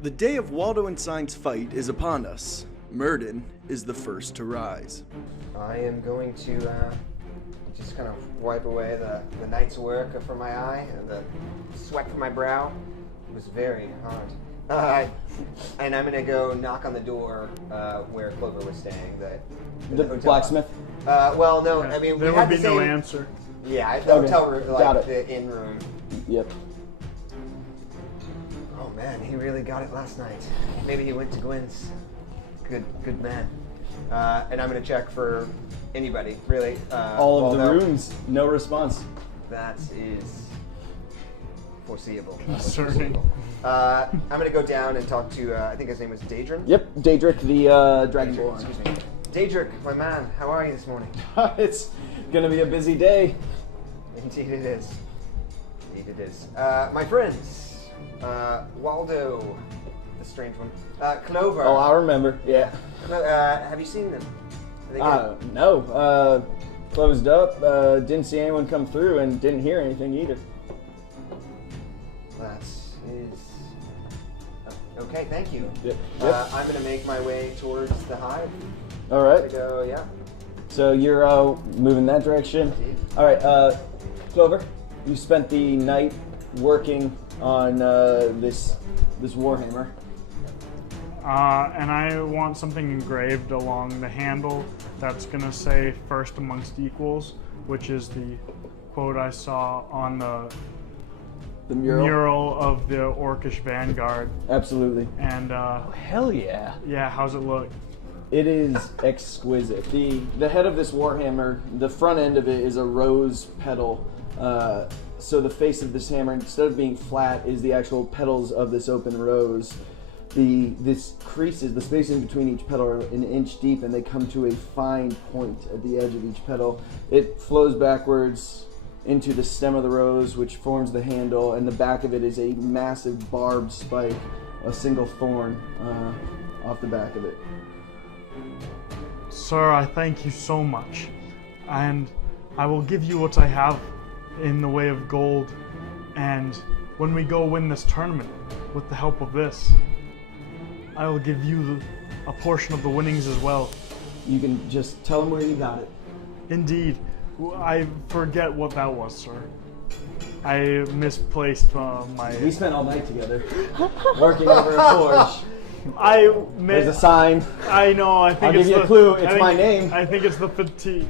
The day of Waldo and Cyne's fight is upon us. Myrdon is the first to rise. I am going to just kind of wipe away the night's work from my eye and the sweat from my brow. It was very hard. And I'm going to go knock on the door where Clover was staying. The blacksmith? Well, no, I mean, there would be no answer. Yeah, the hotel room, like the inn room. Yep. Oh man, he really got it last night. Maybe he went to Gwen's. Good man. And I'm gonna check for anybody, really. All of the rooms, no response. That is foreseeable. Certain. I'm gonna go down and talk to, I think his name was Daedrin? Yep, Daedric, the Dragonborn. Excuse me. Daedric, my man, how are you this morning? It's gonna be a busy day. Indeed it is. Indeed it is. My friends, Waldo, the strange one, Clover. Oh, I remember, yeah. Have you seen them? No. Closed up, didn't see anyone come through, and didn't hear anything either. That is... okay, thank you. Yep. I'm going to make my way towards the hive. All right. Go, yeah. So you're moving that direction. Indeed. All right, Clover, you spent the night working on this warhammer. And I want something engraved along the handle that's gonna say "first amongst equals," which is the quote I saw on the mural of the Orcish Vanguard. Absolutely. And Hell yeah. yeah, how's it look? It is exquisite. The head of this warhammer, the front end of it is a rose petal. So the face of this hammer, instead of being flat, is the actual petals of this open rose. This creases, the space in between each petal are an inch deep, and they come to a fine point at the edge of each petal. It flows backwards into the stem of the rose, which forms the handle, and the back of it is a massive barbed spike, a single thorn off the back of it. Sir, I thank you so much, and I will give you what I have in the way of gold, and when we go win this tournament, with the help of this, I will give you a portion of the winnings as well. You can just tell them where you got it. Indeed. I forget what that was, sir. I misplaced my... We spent all night together, working over a forge. There's a sign. I know, I think I'll give you a clue. It's my name. I think it's the fatigue.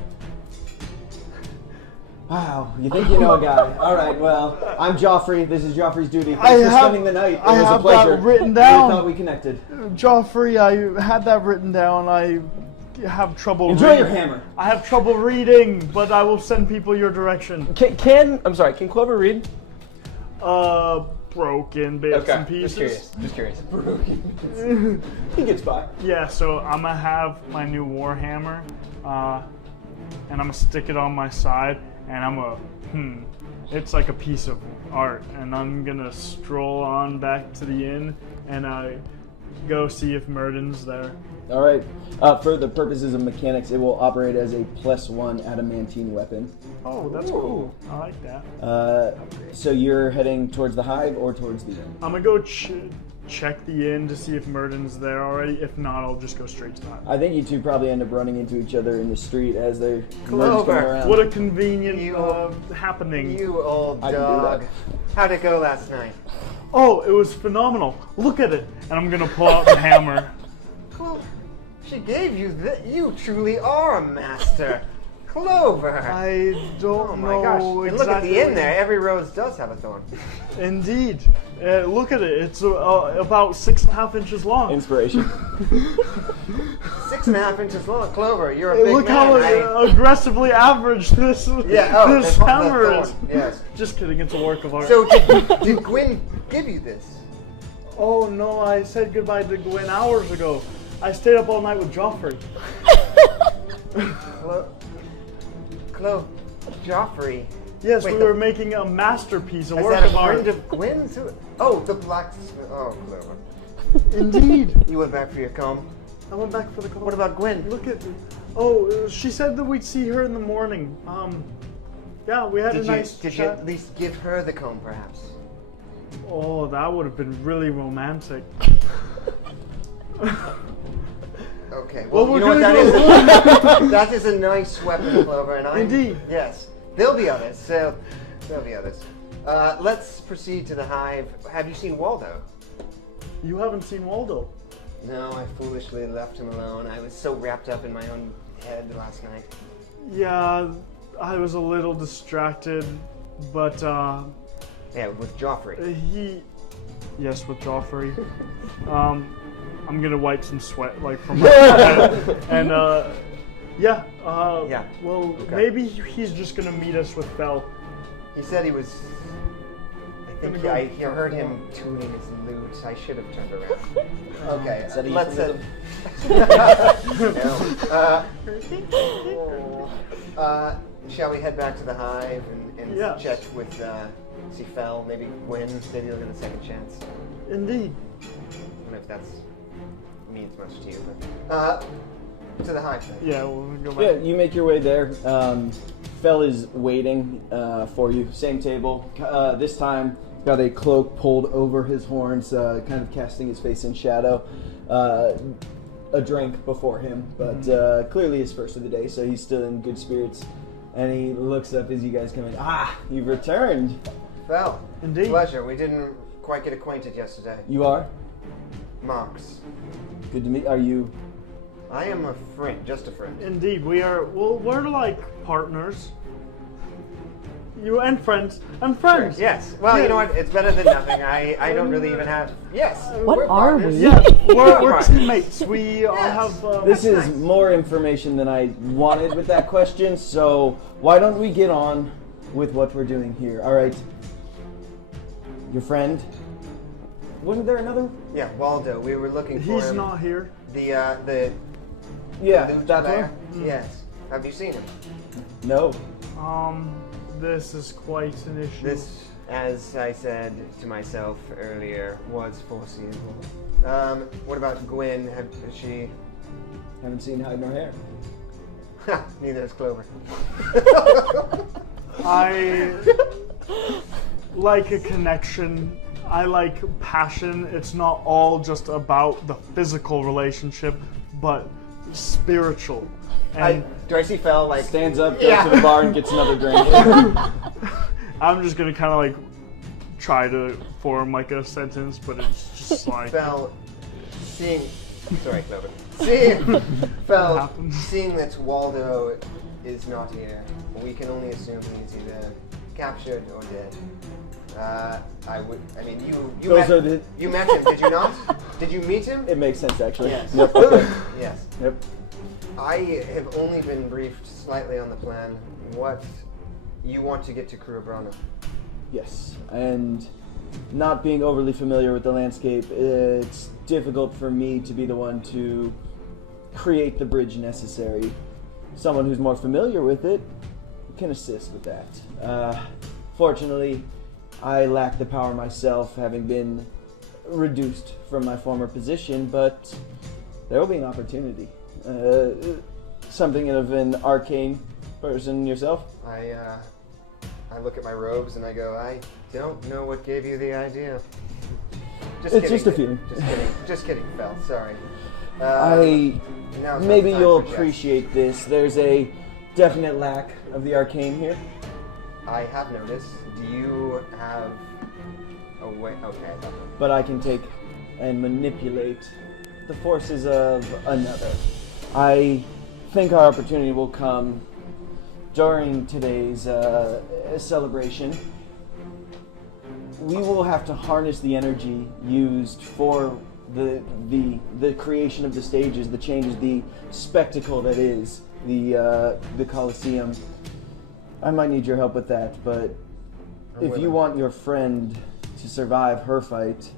Wow, you think you know a guy. All right, well, I'm Joffrey. This is Joffrey's duty. Thanks for spending the night. It was a pleasure. That written down. We thought we connected. Joffrey, I had that written down. I have trouble Enjoy reading. your hammer. I have trouble reading, but I will send people your direction. Can Clover read? Broken bits and pieces. Just curious. Broken. He gets by. Yeah, so I'm gonna have my new warhammer, and I'm gonna stick it on my side, and I'm gonna, it's like a piece of art, and I'm gonna stroll on back to the inn, and go see if Myrdon's there. All right. For the purposes of mechanics, it will operate as a +1 adamantine weapon. Oh, that's cool. I like that. So you're heading towards the hive or towards the inn? I'm gonna go check the inn to see if Myrdon's there already. If not, I'll just go straight to the hive. I think you two probably end up running into each other in the street as they're Clover. going around. What a convenient happening. You old I can do dog. that. How'd it go last night? Oh, it was phenomenal. Look at it. And I'm gonna pull out the hammer. Well, she gave you you truly are a master. Clover. I don't know gosh. And exactly. look at the inn there. Every rose does have a thorn. Indeed. Look at it. It's about 6.5 inches long. Inspiration. 6.5 inches long. Clover, you're a big Look man, how right? aggressively average this the hammer is. thorn. Yes. Just kidding. It's a work of art. So did Gwyn give you this? Oh no! I said goodbye to Gwen hours ago. I stayed up all night with Joffrey. Joffrey. Yes, Wait, we were making a masterpiece, a Is work that a of art. friend of Gwyn's? Oh, the blacksmith. Oh, Clover. Indeed. You went back for your comb. I went back for the call. What about Gwen? Look at me. Oh, she said that we'd see her in the morning. Yeah, we had a nice Did you chat. at least give her the comb, perhaps? Oh, that would have been really romantic. Okay, Well, well, we're you know what that gonna is? That is a nice weapon, Clover, and I... Indeed. Yes. There'll be others, so... There'll be others. Let's proceed to the hive. Have you seen Waldo? You haven't seen Waldo. No, I foolishly left him alone. I was so wrapped up in my own head last night. Yeah, I was a little distracted, but Yeah, with Joffrey. yes, with Joffrey. I'm gonna wipe some sweat like from my head, and yeah. Yeah. Well, Okay. maybe he's just gonna meet us with Belle. He said he was... I think Gonna I go- heard him tuning his lute. I should have turned around. Okay, Is that a let's... no. Shall we head back to the hive and Yes. check with see Fel, maybe Gwyn, maybe he'll get a second chance. Indeed. I don't know if that's means much to you, but to the hive then. Yeah, we'll go back. Yeah, you make your way there. Fel is waiting for you. Same table. This time, got a cloak pulled over his horns, kind of casting his face in shadow. A drink before him, but clearly his first of the day, so he's still in good spirits. And he looks up as you guys come in. Ah, you've returned. Fel, Indeed. pleasure. We didn't quite get acquainted yesterday. You are? Marks. Good to meet. Are you? I am a friend, just a friend. Indeed, we are. Well, we're like partners. You and friends and friends. Yes. Well, Yeah. you know what? It's better than nothing. I don't really even have... Yes. What we're are partners. we? Yeah, we're Right. teammates. We all Yes. have. This is nice. more information than I wanted with that question, so why don't we get on with what we're doing here? All right. Your friend. Wasn't there another? Yeah, Waldo. We were looking for He's him. not here. The Yeah, lute that player. one. Yes. Have you seen him? No. This is quite an issue. This, as I said to myself earlier, was foreseeable. What about Gwyn? Has she... Haven't seen hide nor hair. Neither has Clover. I like a connection. I like passion. It's not all just about the physical relationship, but spiritual. And Do I see Fel like... Stands up, goes Yeah. to the bar, and gets another drink. I'm just gonna kind of like try to form like a sentence, but it's just like Fel, seeing... Sorry, Clover. Seeing... Fel, happens. seeing that Waldo is not here, we can only assume he's either captured or dead. You Those met, are the- you met him, did you not? Did you meet him? It makes sense, actually. Yes. Yep. Yes. Yep. I have only been briefed slightly on the plan. What you want to get to Cruib Brana? Yes, and not being overly familiar with the landscape, it's difficult for me to be the one to create the bridge necessary. Someone who's more familiar with it can assist with that. Fortunately, I lack the power myself, having been reduced from my former position, but there will be an opportunity. Something of an arcane person yourself? I look at my robes and I go, I don't know what gave you the idea. It's kidding. just a feeling. Just kidding. Just kidding, Fel. Sorry. Now's not Maybe the time you'll for jest. appreciate this. There's a definite lack of the arcane here. I have noticed. Do you have a way? Okay. But I can take and manipulate the forces of another. I think our opportunity will come during today's celebration. We will have to harness the energy used for the creation of the stages, the changes, the spectacle that is the Colosseum. I might need your help with that, but if you want your friend to survive her fight,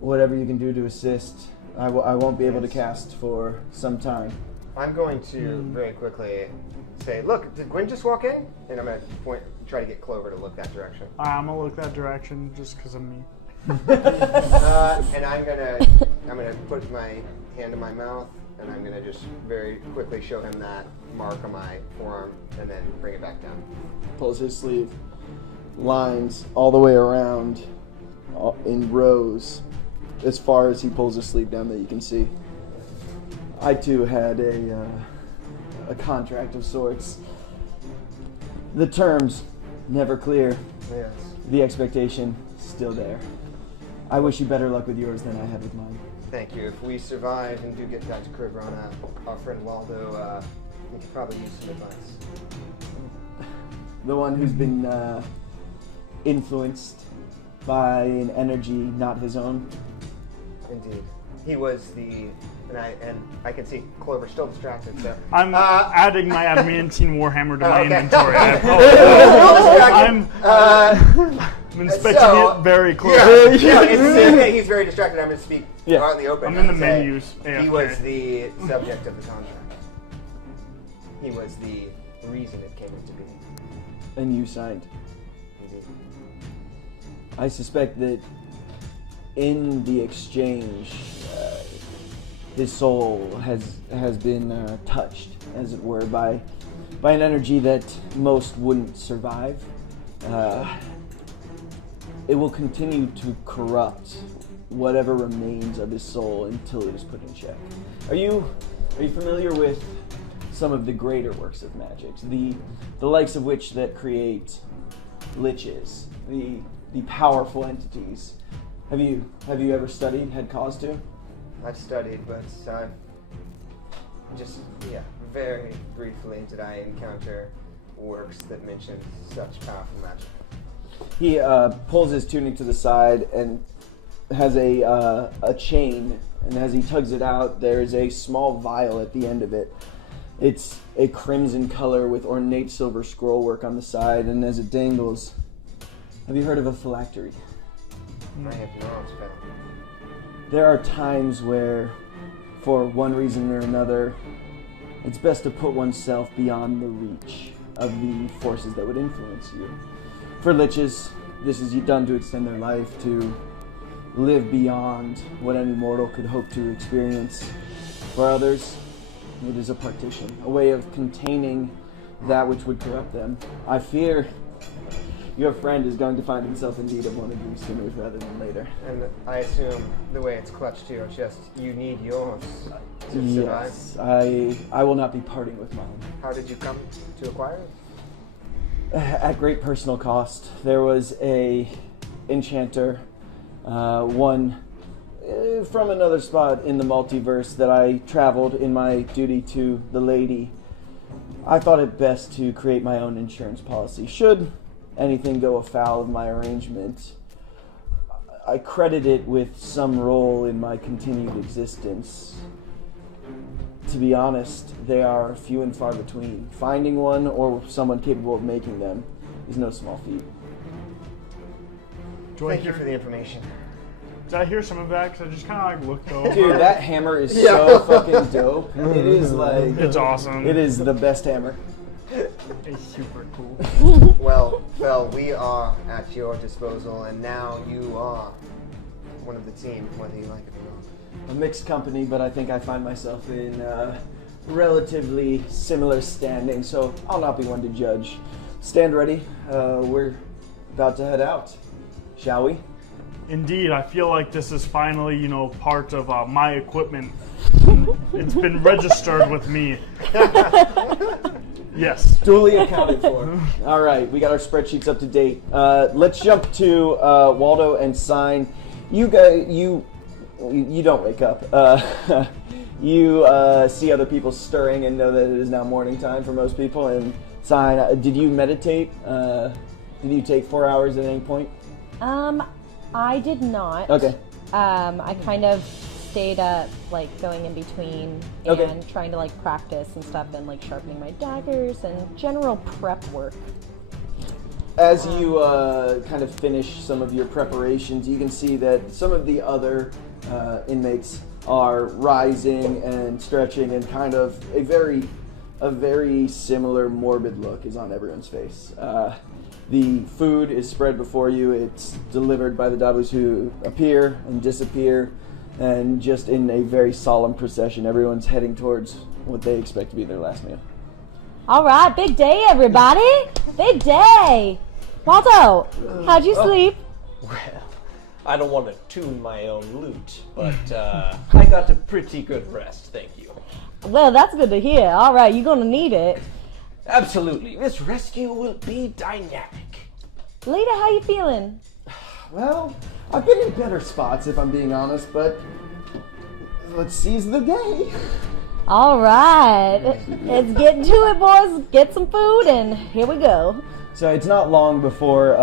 whatever you can do to assist, I won't be able to cast for some time. I'm going to very quickly say, look, did Gwyn just walk in? And I'm going to try to get Clover to look that direction. I'm gonna look that direction just because of me. And I'm gonna put my hand in my mouth, and I'm gonna just very quickly show him that mark on my forearm, and then bring it back down. Pulls his sleeve, lines all the way around, in rows as far as he pulls his sleeve down that you can see. I too had a contract of sorts. The terms never clear. Yes. The expectation still there. I wish you better luck with yours than I had with mine. Thank you. If we survive and do get back to Cruib Brana, our friend Waldo, he could probably use some advice. The one who's been influenced by an energy not his own. Indeed. He was the, and I can see Clover still distracted, so. I'm adding my adamantine warhammer to my okay. inventory. I apologize. I'm inspecting it very closely. He's very distracted. I'm going to speak out in the open. I'm in the and say menus. He was the subject of the contract. He was the reason it came into being. And you signed. Indeed. I suspect that in the exchange, his soul has been touched, as it were, by an energy that most wouldn't survive. It will continue to corrupt whatever remains of his soul until it is put in check. Are you familiar with some of the greater works of magic, the likes of which that create liches, the powerful entities? Have you ever studied, had cause to? I've studied, but I've just, very briefly did I encounter works that mention such powerful magic. He pulls his tunic to the side and has a chain, and as he tugs it out, there's a small vial at the end of it. It's a crimson color with ornate silver scrollwork on the side, and as it dangles, have you heard of a phylactery? I have not found. There are times where, for one reason or another, it's best to put oneself beyond the reach of the forces that would influence you. For liches, this is done to extend their life, to live beyond what any mortal could hope to experience. For others, it is a partition, a way of containing that which would corrupt them. I fear your friend is going to find himself in need of one of these sooner rather than later. And I assume the way it's clutched to is just you need yours to survive. Yes, I will not be parting with mine. How did you come to acquire it? At great personal cost. There was a enchanter, one from another spot in the multiverse that I traveled in my duty to the lady. I thought it best to create my own insurance policy. Should anything go afoul of my arrangement, I credit it with some role in my continued existence. To be honest, they are few and far between. Finding one or someone capable of making them is no small feat. Thank you for the information. Did I hear some of that? Because I just kind of looked over. Dude, that hammer is so fucking dope. It is like... It's awesome. It is the best hammer. It's super cool. Well, Fel, we are at your disposal, and now you are one of the team, whether you like it or not. A mixed company, but I think I find myself in relatively similar standing, so I'll not be one to judge. Stand ready. We're about to head out, shall we? Indeed, I feel like this is finally, part of my equipment. It's been registered with me. Yes. Duly accounted for. All right, we got our spreadsheets up to date. Let's jump to Waldo and Cyne. You guys, you don't wake up. You see other people stirring and know that it is now morning time for most people. And Cyne, did you meditate? Did you take 4 hours at any point? I did not. Okay. I kind of stayed up, going in between and trying to practice and stuff and sharpening my daggers and general prep work. As you kind of finish some of your preparations, you can see that some of the other inmates are rising and stretching, and kind of a very similar morbid look is on everyone's face. The food is spread before you. It's delivered by the Dabus who appear and disappear, and just in a very solemn procession, everyone's heading towards what they expect to be their last meal. All right, big day, everybody. Big day. Waldo, how'd you sleep? Well, I don't want to tune my own lute, but I got a pretty good rest, thank you. Well, that's good to hear. All right, you're gonna need it. Absolutely. This rescue will be dynamic. Lita, how you feeling? Well, I've been in better spots if I'm being honest, but let's seize the day. All right, let's get to it, boys. Get some food, and here we go. So it's not long before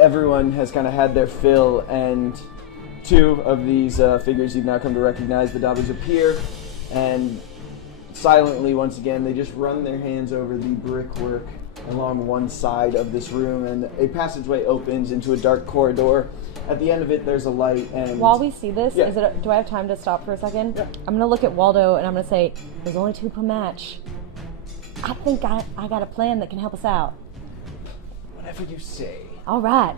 everyone has kind of had their fill, and two of these figures you've now come to recognize, the Dabbers, appear, and silently, once again, they just run their hands over the brickwork along one side of this room, and a passageway opens into a dark corridor. At the end of it, there's a light, and... While we see this, Yeah. do I have time to stop for a second? Yeah. I'm gonna look at Waldo, and I'm gonna say, there's only 2 per match. I think I got a plan that can help us out. Whatever you say. All right.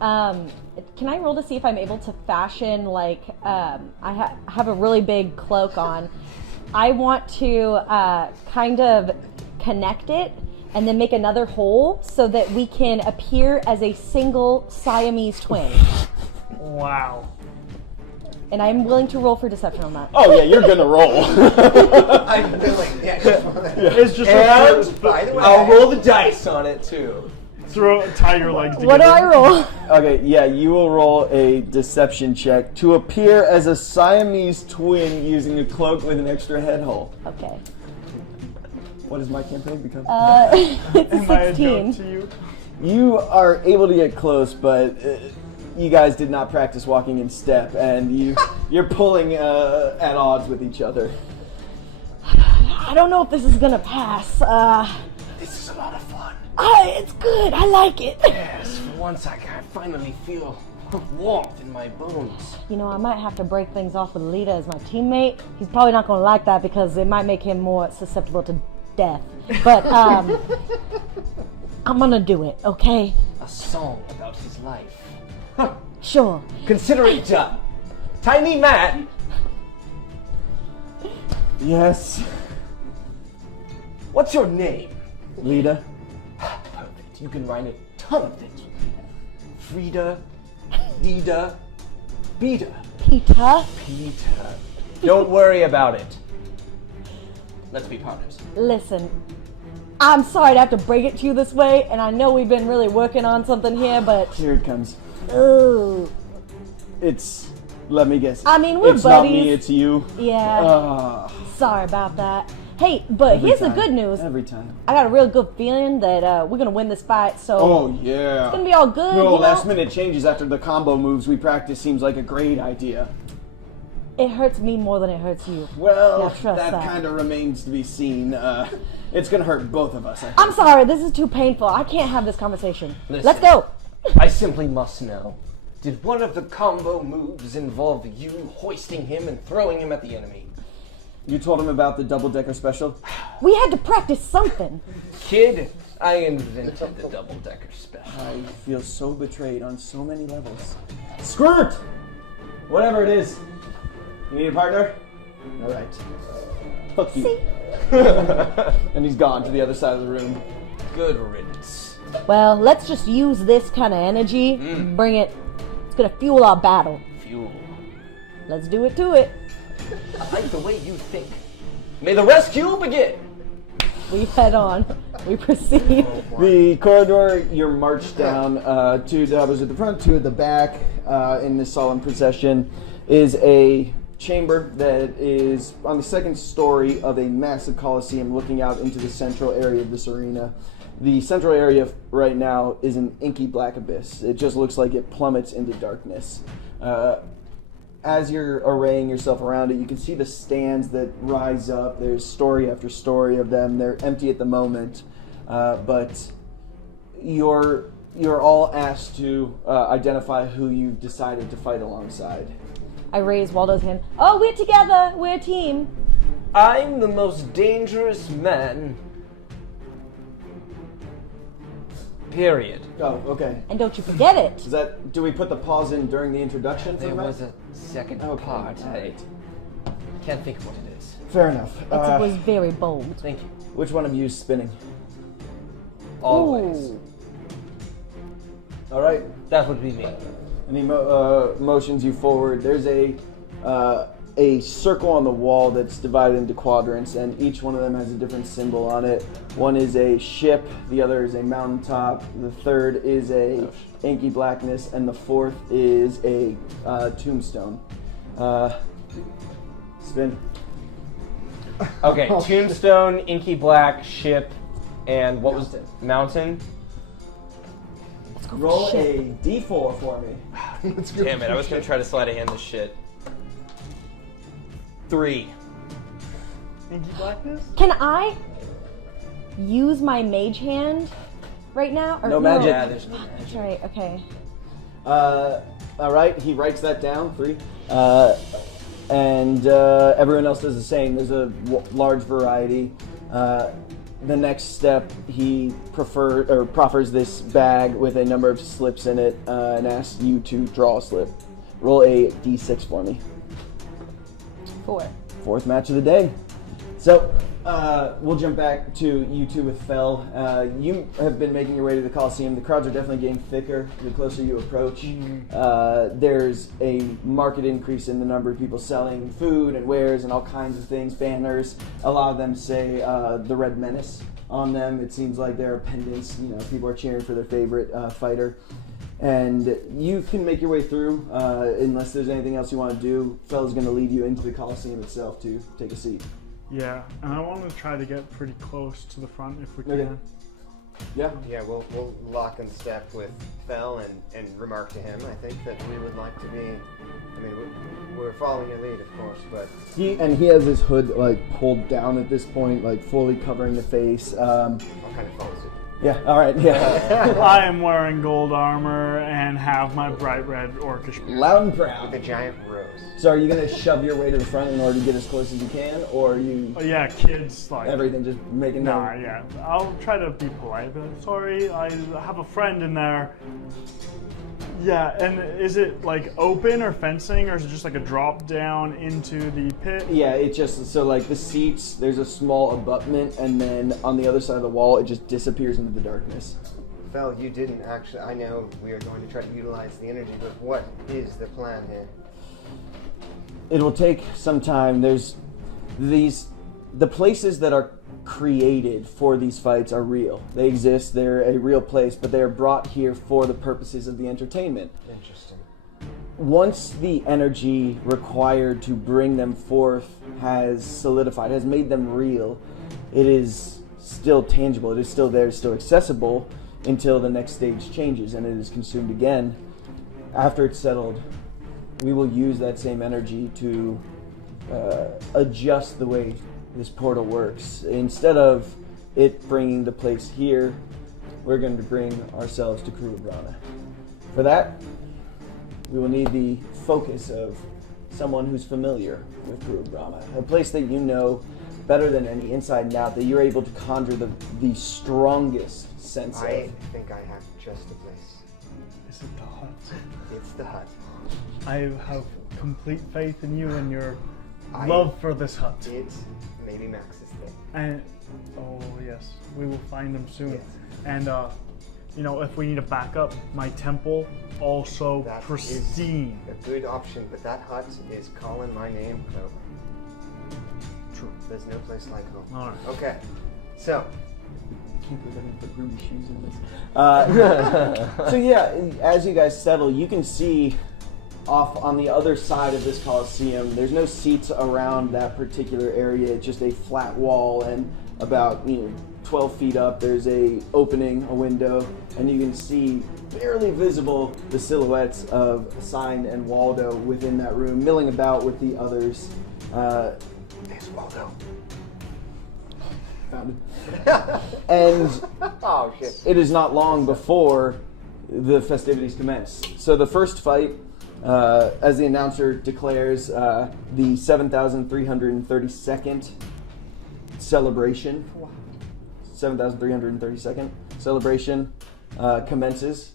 Can I roll to see if I'm able to fashion, like, I have a really big cloak on. I want to kind of connect it and then make another hole so that we can appear as a single Siamese twin. Wow. And I'm willing to roll for deception on that. Oh yeah, you're gonna roll. I'm willing. Yeah. It's just And By the way, I'll roll the dice on it, too. tie your legs together. What do I roll? Okay, yeah, you will roll a deception check to appear as a Siamese twin using a cloak with an extra head hole. Okay. What does my campaign become? It's Am I a 16. joke to you? You are able to get close, but you guys did not practice walking in step, and you're pulling at odds with each other. I don't know if this is gonna pass. This is a lot of fun. It's good. I like it. Yes, for once I finally feel warmth in my bones. You know, I might have to break things off with Lita as my teammate. He's probably not gonna like that because it might make him more susceptible to death. But I'm gonna do it, okay? A song about his life. Sure. Consider it done. Tiny Matt. Yes, What's your name? Lita. Perfect. You can write a ton of things. Frida, Dida, Beta. Peter, Peter. Don't worry about it. Let's be partners. listen. I'm sorry to have to break it to you this way, and I know we've been really working on something here, but Here it comes. ooh, Let me guess. I mean, we're it's not buddies. me, it's you. yeah. Sorry about that. Hey, but Every here's time. the good news. Every time. I got a real good feeling that we're gonna win this fight, so Oh, yeah. it's gonna be all good. No, you know? last minute changes after the combo moves we practice seems like a great idea. It hurts me more than it hurts you. Well, Yeah, trust that that. kind of remains to be seen. It's gonna hurt both of us, I think. I'm sorry, this is too painful. I can't have this conversation. Listen. Let's go. I simply must know. Did one of the combo moves involve you hoisting him and throwing him at the enemy? You told him about the double-decker special? We had to practice something. Kid, I invented the double-decker special. I feel so betrayed on so many levels. Screw it! Whatever it is. You need a partner? Alright. Fuck you. And he's gone to the other side of the room. Good riddance. Well, let's just use this kind of energy. Bring it. It's gonna fuel our battle. Fuel. Let's do it to it. I like the way you think. May the rescue begin! We head on. We proceed. The corridor, you're marched down. 2 dabbers at the front, 2 at the back. In this solemn procession is a chamber that is on the 2nd story of a massive coliseum looking out into the central area of this arena. The central area right now is an inky black abyss. It just looks like it plummets into darkness. As you're arraying yourself around it, you can see the stands that rise up. There's story after story of them. They're empty at the moment, but you're all asked to identify who you've decided to fight alongside. I raise Waldo's hand. Oh, we're together. We're a team. I'm the most dangerous man. Period. Oh, okay. And don't you forget it. Is that? Do we put the pause in during the introduction? For There that? was a second Okay, part. all right. I can't think of what it is. Fair enough. It was very bold. Thank you. Which one of you is spinning? Always. Ooh. All right. That would be me. And he motions you forward. There's a circle on the wall that's divided into quadrants, and each one of them has a different symbol on it. One is a ship, the other is a mountaintop, the third is a inky blackness, and the fourth is a tombstone. Spin. Okay, tombstone, inky black, ship, and what was it? Mountain? Roll a d4 for me. Damn it, I was gonna try to slide a hand this shit. 3. Inky blackness? Can I use my mage hand right now? Or No magic. Yeah, there's no magic. That's right. Okay. All right, he writes that down, 3. And everyone else does the same. There's a large variety. The next step, he proffers this bag with a number of slips in it and asks you to draw a slip. Roll a d6 for me. 4. Fourth match of the day. So we'll jump back to you two with Fel. You have been making your way to the Coliseum. The crowds are definitely getting thicker the closer you approach. There's a marked increase in the number of people selling food and wares and all kinds of things, banners. A lot of them say the Red Menace on them. It seems like there are pendants. People are cheering for their favorite fighter. And you can make your way through unless there's anything else you want to do. Fel's going to lead you into the Coliseum itself to take a seat. Yeah, and I want to try to get pretty close to the front if we can. Okay. Yeah. Yeah, we'll lock in step with Fel and remark to him. I think that we would like to be. I mean, we're following your lead, of course, but He has his hood pulled down at this point, fully covering the face. I'll kind of follow suit. Yeah. All right. Yeah. I am wearing gold armor and have my bright red orcish beard. Loud and With proud. a giant rose. So are you gonna shove your way to the front in order to get as close as you can, or are you Oh, yeah, kids everything just making Nah, yeah. I'll try to be polite, but sorry, I have a friend in there. Yeah, and is it open or fencing, or is it just a drop down into the pit? Yeah, it just the seats. There's a small abutment, and then on the other side of the wall, it just disappears into the darkness. Fel, you didn't actually. I know we are going to try to utilize the energy, but what is the plan here? It will take some time. There's the places that are created for these fights are real. They exist. They're a real place, but they are brought here for the purposes of the entertainment. Interesting. Once the energy required to bring them forth has solidified, has made them real, it is still tangible. It is still there. It's still accessible until the next stage changes and it is consumed again. After it's settled, we will use that same energy to adjust the way this portal works. Instead of it bringing the place here, we're going to bring ourselves to Cruib Brana. For that, we will need the focus of someone who's familiar with Cruib Brana, a place that you know better than any, inside and out, that you're able to conjure the strongest sense I of. think I have just the place. Is it the hut? It's the hut. I have complete faith in you and your I- love for this hut. It's maybe Max's thing. And oh yes, we will find them soon. Yes. And if we need a backup, my temple also That pristine. is a good option, but that hut is calling my name Clover. True. There's no place like home. All right. Okay, so I can't believe I didn't put ruby shoes in this. So yeah, as you guys settle, you can see off on the other side of this Coliseum, there's no seats around that particular area. It's just a flat wall, and about 12 feet up, there's a opening, a window, and you can see barely visible the silhouettes of Cyne and Waldo within that room, milling about with the others. there's Waldo. Found it. And Oh shit. it is not long before the festivities commence. So the first fight, as the announcer declares, the 7,332nd celebration. 7,332nd celebration commences.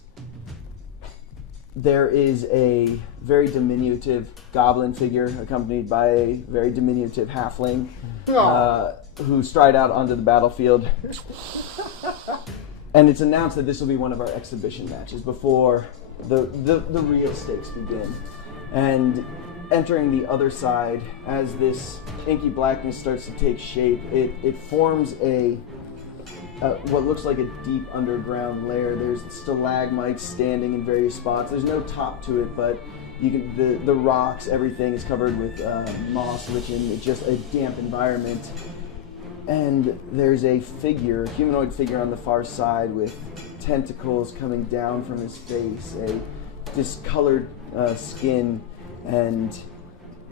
There is a very diminutive goblin figure accompanied by a very diminutive halfling who stride out onto the battlefield. And it's announced that this will be one of our exhibition matches before the real stakes begin. And entering the other side, as this inky blackness starts to take shape, it forms what looks like a deep underground layer. There's stalagmites standing in various spots. There's no top to it, but you can the rocks, everything is covered with moss, lichen. It's just a damp environment. And there's a humanoid figure on the far side with tentacles coming down from his face, a discolored skin, and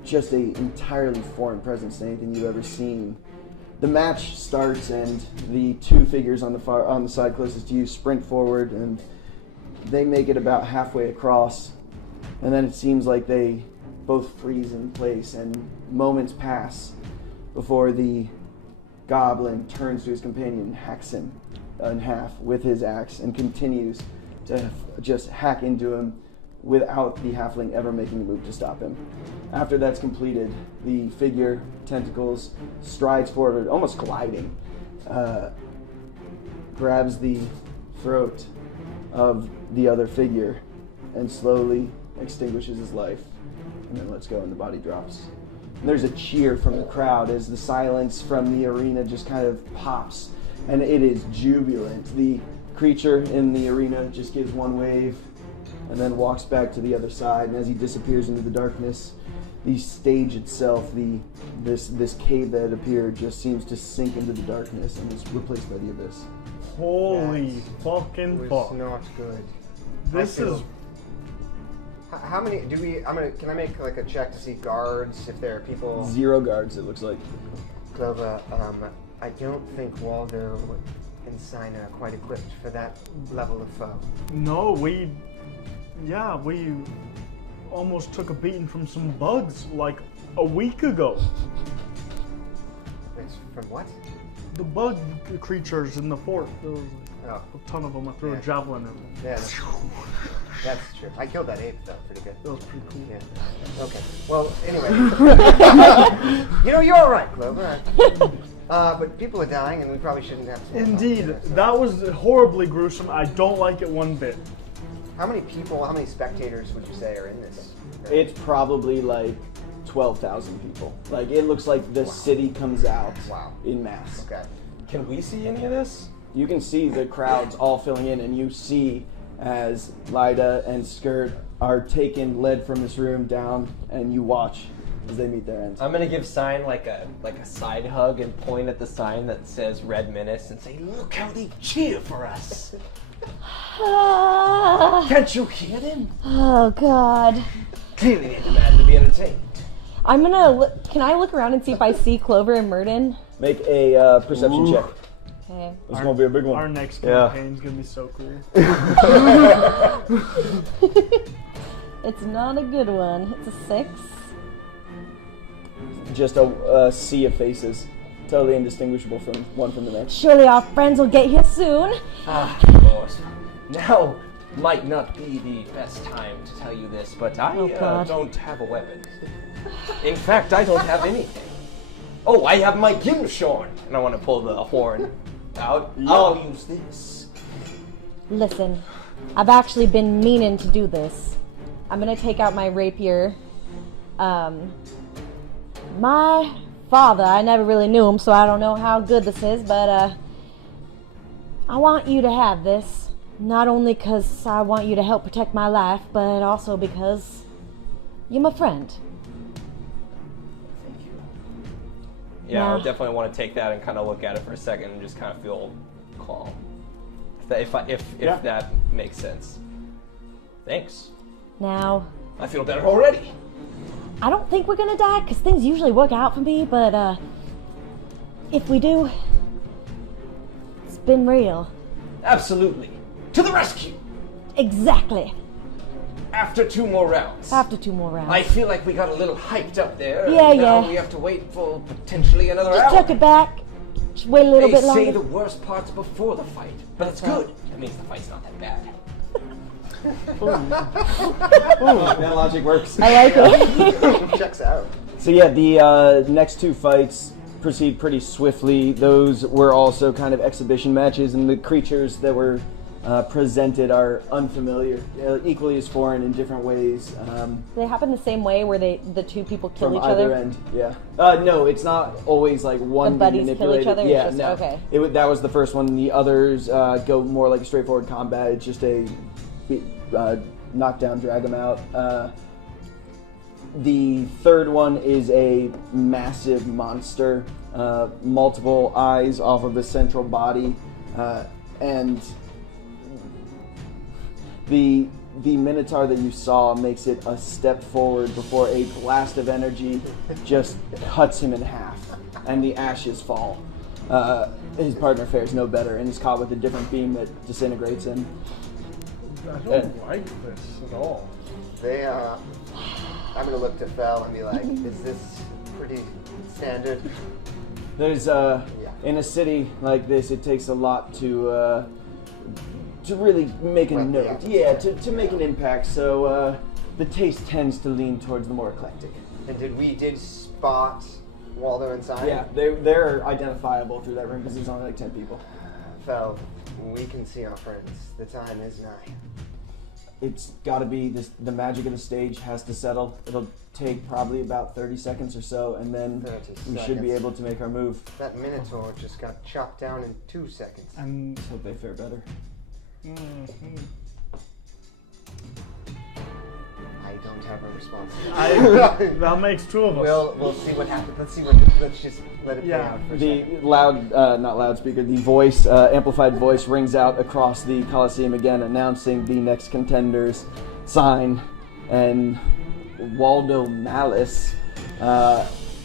just a entirely foreign presence to anything you've ever seen. The match starts, and the two figures on the side closest to you sprint forward, and they make it about halfway across, and then it seems like they both freeze in place, and moments pass before the goblin turns to his companion and hacks him in half with his axe and continues to just hack into him without the halfling ever making a move to stop him. After that's completed, the figure, tentacles, strides forward, almost gliding, grabs the throat of the other figure and slowly extinguishes his life, and then lets go and the body drops. And there's a cheer from the crowd as the silence from the arena just kind of pops, and it is jubilant. The creature in the arena just gives one wave and then walks back to the other side, and as he disappears into the darkness, the stage itself, this cave that had appeared, just seems to sink into the darkness and is replaced by the abyss. Holy fucking It fuck. was not good. This is... How many do we? Can I make like a check to see guards if there are people? 0 guards, it looks like. Clover, I don't think Waldo and Cyne are quite equipped for that level of foe. No, we almost took a beating from some bugs like a week ago. It's from what? The bug creatures in the fort. There was Oh, a ton of them. I threw a javelin at them. yeah, that's true. I killed that ape though, pretty good. That was pretty cool. Yeah. Okay. Well, anyway. You're all right, Clover. But people are dying, and we probably shouldn't have to. Indeed, that was horribly gruesome. I don't like it one bit. How many spectators would you say are in this? It's probably like 12,000 people. Like, it looks like the city comes out in mass. Okay. Can we see any of this? You can see the crowds all filling in, and you see as Lyda and Skirt are led from this room down, and you watch as they meet their ends. I'm gonna give Cyne like a side hug and point at the sign that says Red Menace and say, "Look how they cheer for us! Can't you hear them? Oh God. Clearly they demand to be entertained." I'm gonna can I look around and see if I see Clover and Myrdon? Make a perception check. Okay. It's gonna be a big one. Our next Yeah. campaign's gonna be so cool. It's not a good one. It's a 6. Just a sea of faces, totally indistinguishable from one from the next. Surely our friends will get here soon. Ah, of course. Now might not be the best time to tell you this, but I God. don't have a weapon. In fact, I don't have anything. Oh, I have my Gimshorn, and I want to pull the horn out. I'll use this. Listen, I've actually been meaning to do this. I'm gonna take out my rapier. My father, I never really knew him, so I don't know how good this is, but I want you to have this. Not only because I want you to help protect my life, but also because you're my friend. Thank you. Yeah, I Now- would definitely want to take that and kind of look at it for a second and just kind of feel calm. If that makes sense. Thanks. Now, I feel better already. I don't think we're gonna die, because things usually work out for me, but if we do, it's been real. Absolutely. To the rescue. Exactly. After 2 more rounds. After 2 more rounds. I feel like we got a little hyped up there. Yeah, and now yeah. we have to wait for potentially another Just hour. took it back. Just wait a little They bit say longer. the worst part's before the fight, but it's good. That means the fight's not that bad. That logic works. I like it. Checks out. So yeah, the next 2 fights proceed pretty swiftly. Those were also kind of exhibition matches, and the creatures that were presented are unfamiliar, equally as foreign in different ways. They happen the same way where the two people kill From each either other. end, yeah. No, it's not always like one The buddies being kill each manipulated. other? Yeah, It's just- no. okay. That was the first one. The others go more like a straightforward combat. It's just a knock down, drag them out. The third one is a massive monster, multiple eyes off of a central body, and the Minotaur that you saw makes it a step forward before a blast of energy just cuts him in half, and the ashes fall. His partner fares no better and is caught with a different beam that disintegrates him. I don't like this at all. I'm gonna look to Fel and be like, is this pretty standard? There's in a city like this, it takes a lot to really make a Well, note. yeah. To make an impact. So the taste tends to lean towards the more eclectic. And did spot Waldo and Cyne? Yeah, they're identifiable through that room because there's only like 10 people. Fel, we can see our friends. The time is nigh. It's got to be this. The magic of the stage has to settle. It'll take probably about 30 seconds or so, and then 30 we should be seconds. able to make our move. That Minotaur just got chopped down in 2 seconds. And Hope they fare better. I don't have a response. that makes two of us. We'll see what happens. Let's just let it play Yeah. out for a The second. not loudspeaker, the voice, amplified voice rings out across the Coliseum again, announcing the next contenders, Cyne and Waldo Malice.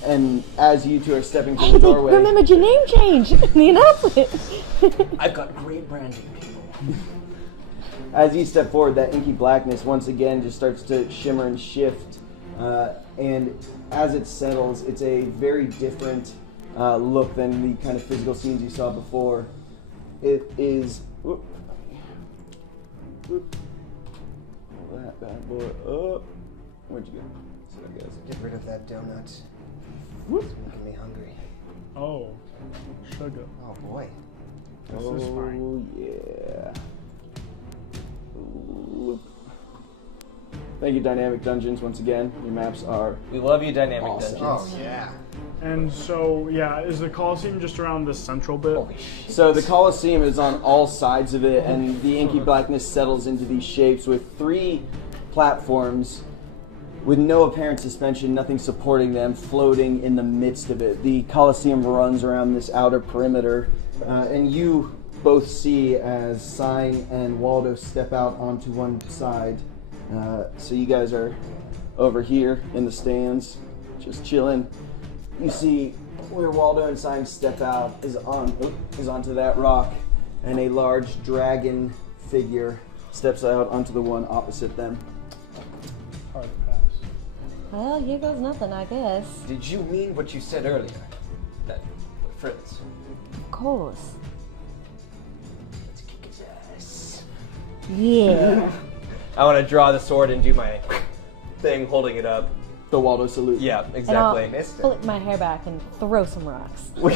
And as you two are stepping through Hey, the they doorway, remembered your name change in the announcement. I've got great branding, people. as you step forward, that inky blackness once again just starts to shimmer and shift. And as it settles, it's a very different look than the kind of physical scenes you saw before. It is. Whoop, whoop. Pull that bad boy up. Where'd you go? Sorry, guys. Get rid of that donut. Whoop. It's making me hungry. Oh, sugar. Oh boy. This is fine. Oh, yeah. Whoop. Thank you, Dynamic Dungeons, once again. Your maps are We love you, Dynamic Awesome. Dungeons. Oh yeah. And so, yeah, is the Coliseum just around this central bit? Holy shit. So the Coliseum is on all sides of it, and the inky blackness settles into these shapes with 3 platforms with no apparent suspension, nothing supporting them, floating in the midst of it. The Coliseum runs around this outer perimeter, and you both see as Cyne and Waldo step out onto one side. So you guys are over here in the stands, just chilling. You see where Waldo and Cyne step out is onto that rock, and a large dragon figure steps out onto the one opposite them. Hard to pass. Well, here goes nothing, I guess. Did you mean what you said earlier? That we're friends. Of course. Let's kick his ass. Yeah. I want to draw the sword and do my thing, holding it up. The Waldo salute. Yeah, And exactly. I'll Missed it. flip my hair back and throw some rocks. Oh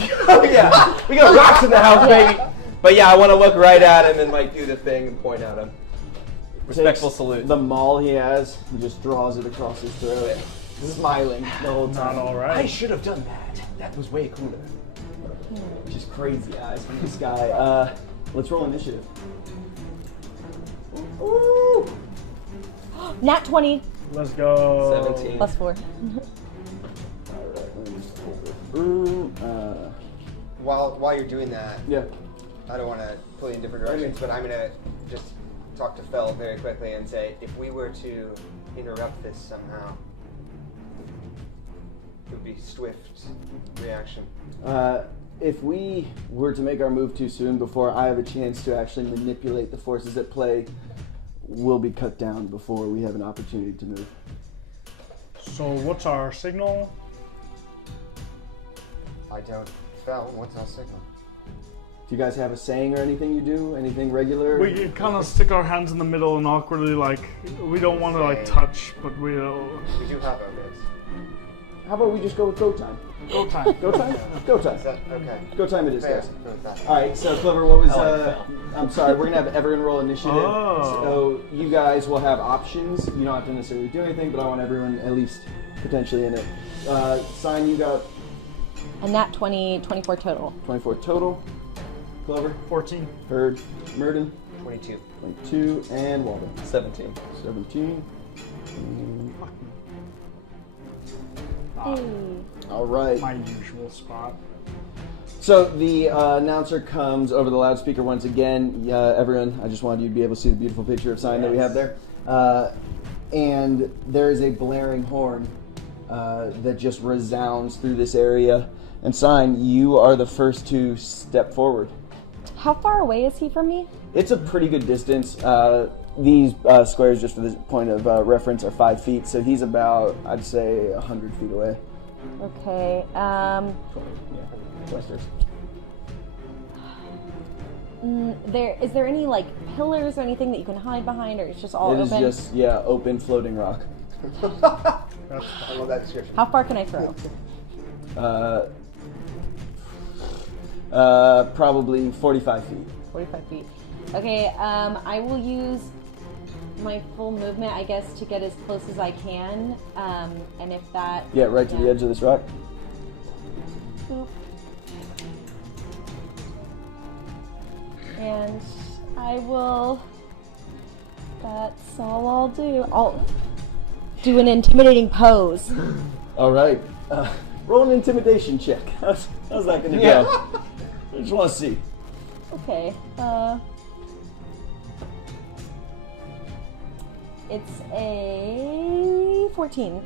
yeah, we got rocks in the house, baby. But yeah, I want to look right at him and like do the thing and point at him. Respectful Takes salute. The maul he has, and just draws it across his throat, smiling the whole time. Not all I right. should have done that. That was way cooler. Just crazy eyes from this guy. Let's roll initiative. Ooh. Nat 20 Let's go. 17. plus 4. Alright, let me just pull it through. While you're doing that, Yeah. I don't want to pull you in different directions, but I'm gonna just talk to Fel very quickly and say, if we were to interrupt this somehow, it would be swift reaction. If we were to make our move too soon before I have a chance to actually manipulate the forces at play, we'll be cut down before we have an opportunity to move. So, what's our signal? I don't. Fel, what's our signal? Do you guys have a saying or anything you do? Anything regular? We kind of stick our hands in the middle and awkwardly, like, we don't want to, like, touch, but we'll. We do have our bits. how about we just go with go time? Go time. Go time? Go time. Is that okay? Go time it is, Fair. guys. Go with that. All right, so Clover, what was? I like that. I'm sorry, we're gonna have everyone roll initiative. Oh. So you guys will have options. You don't have to necessarily do anything, but I want everyone at least potentially in it. Cyne, you got And that 24 total. 24 total. Clover, 14. Heard, Myrdon, 22. 22, and Waldo, 17. 17. Ah, Hey. All right. my usual spot. So the announcer comes over the loudspeaker once again. Everyone, I just wanted you to be able to see the beautiful picture of Cyne that we have there. And there is a blaring horn that just resounds through this area. And Cyne, you are the first to step forward. How far away is he from me? It's a pretty good distance. These squares, just for this point of reference, are 5 feet. So he's about, I'd say, 100 feet away. Okay. Westers. Is there any like pillars or anything that you can hide behind, or it's just all It is open? just, open floating rock. I love that description. How far can I throw? Probably 45 feet. 45 feet. Okay. I will use my full movement, I guess, to get as close as I can. And if that. Yeah, right to the edge of this rock. Boop. And I will. That's all I'll do. I'll do an intimidating pose. All right. Roll an intimidation check. How's that going to go? I just want to see. Okay. It's a 14.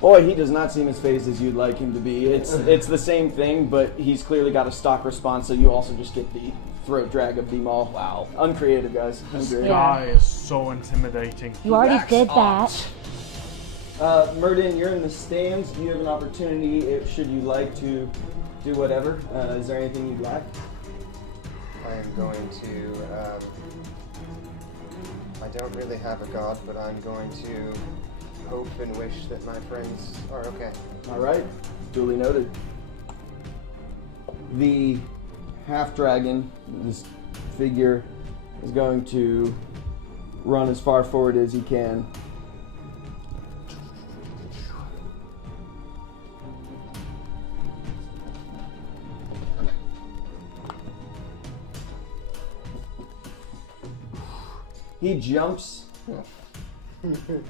Boy, he does not seem as phased as you'd like him to be. It's the same thing, but he's clearly got a stock response, so you also just get the throat drag of the maul. Wow. Uncreative, guys. Uncreative. Guy is so intimidating. You already Wax did off. that. Myrdon, you're in the stands. You have an opportunity, should you like to do whatever. Is there anything you'd like? I am going to. I don't really have a god, but I'm going to hope and wish that my friends are okay. All right, duly noted. The half dragon, this figure, is going to run as far forward as he can. He jumps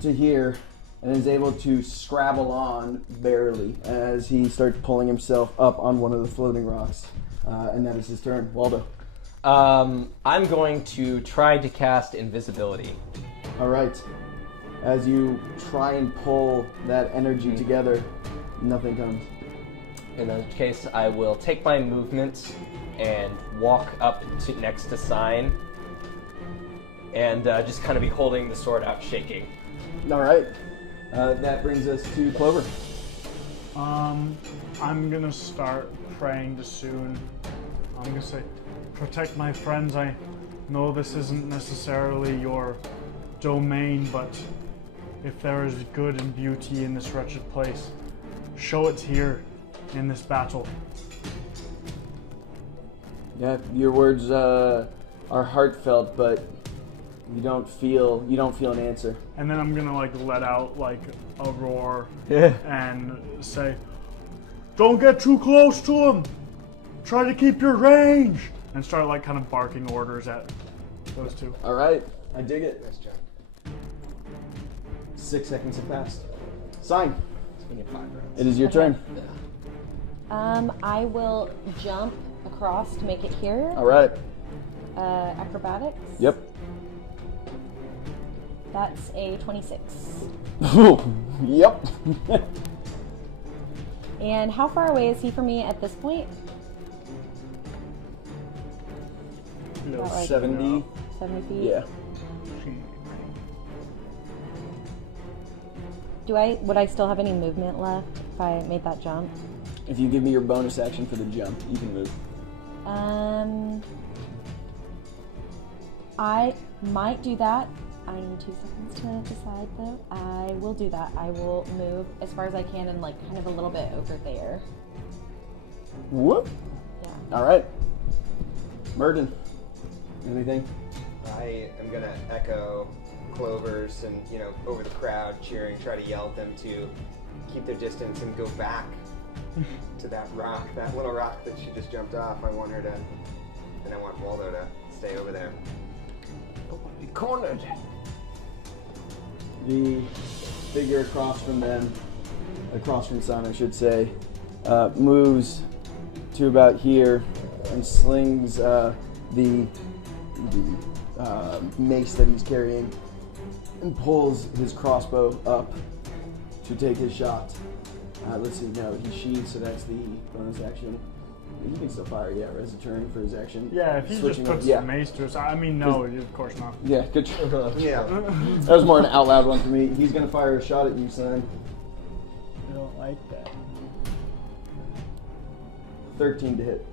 to here and is able to scrabble on barely as he starts pulling himself up on one of the floating rocks. And that is his turn. Waldo. I'm going to try to cast invisibility. All right. As you try and pull that energy together, nothing comes. In that case, I will take my movement and walk up to next to Cyne and just kind of be holding the sword out, shaking. All right. That brings us to Clover. I'm gonna start praying to soon. I'm gonna say, protect my friends. I know this isn't necessarily your domain, but if there is good and beauty in this wretched place, show it here in this battle. Yeah, your words are heartfelt, but you don't feel an answer. And then I'm gonna like let out like a roar and say, don't get too close to him. Try to keep your range. And start like kind of barking orders at those two. All right, I dig it. Nice job. 6 seconds have passed. Cyne, We get 5 rounds. it is your turn. I will jump across to make it here. All right. Acrobatics. Yep. That's a 26. Yep. And how far away is he from me at this point? About like 70. 70 feet? Yeah. Would I still have any movement left if I made that jump? If you give me your bonus action for the jump, you can move. I might do that. I need 2 seconds to decide though. I will do that. I will move as far as I can and like kind of a little bit over there. Whoop. Yeah. All right. Myrdon, anything? I am gonna echo Clover's and, over the crowd cheering, try to yell at them to keep their distance and go back to that little rock that she just jumped off. I want Waldo to stay over there. Don't want to be cornered. The figure across from Cyne, I should say, moves to about here and slings the mace that he's carrying and pulls his crossbow up to take his shot. Let's see, no, he sheathes, so that's the bonus action. He can still fire, as a turn for his action. Yeah, if he just puts the mace to us. I mean, no, of course not. Yeah, good try. Yeah. That was more an out loud one for me. He's going to fire a shot at you, Cyne. I don't like that. 13 to hit.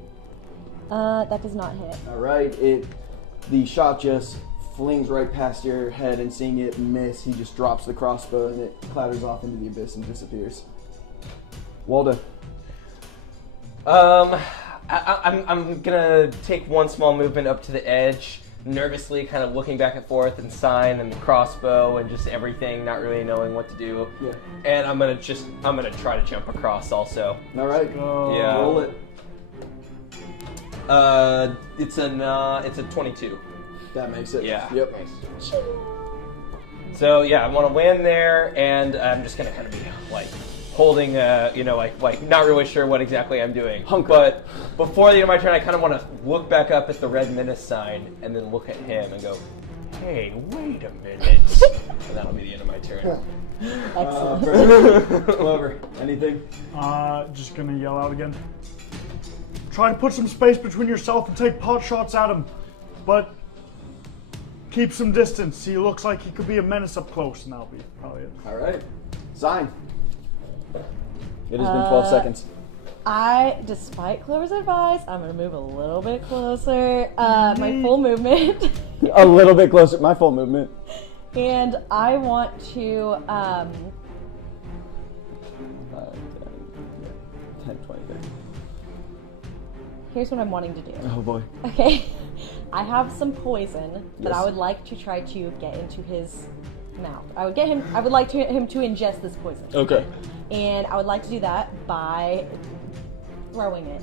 That does not hit. All right, the shot just flings right past your head, and seeing it miss, he just drops the crossbow and it clatters off into the abyss and disappears. Waldo. I'm gonna take one small movement up to the edge, nervously kind of looking back and forth and Cyne and the crossbow and just everything, not really knowing what to do. Yeah. And I'm gonna try to jump across also. All right. Yeah. Roll it. It's a 22. That makes it. Yeah. Yep. Nice. So yeah, I want to land there, and I'm just gonna kind of be like holding, like not really sure what exactly I'm doing. Hunker. But before the end of my turn, I kind of want to look back up at the red menace sign, and then look at him and go, "Hey, wait a minute," and that'll be the end of my turn. Excellent. Clover, anything? Just gonna yell out again. Try to put some space between yourself and take pot shots at him, but keep some distance. He looks like he could be a menace up close, and that'll be probably it. All right. Cyne. It has been 12 seconds. Despite Clover's advice, I'm gonna move a little bit closer. My full movement. A little bit closer. My full movement. And I want to, 10, 20, 30. here's what I'm wanting to do. Oh boy. Okay. I have some poison that I Yes. would like to try to get into his mouth. I would like him to ingest this poison. Okay. And I would like to do that by throwing it.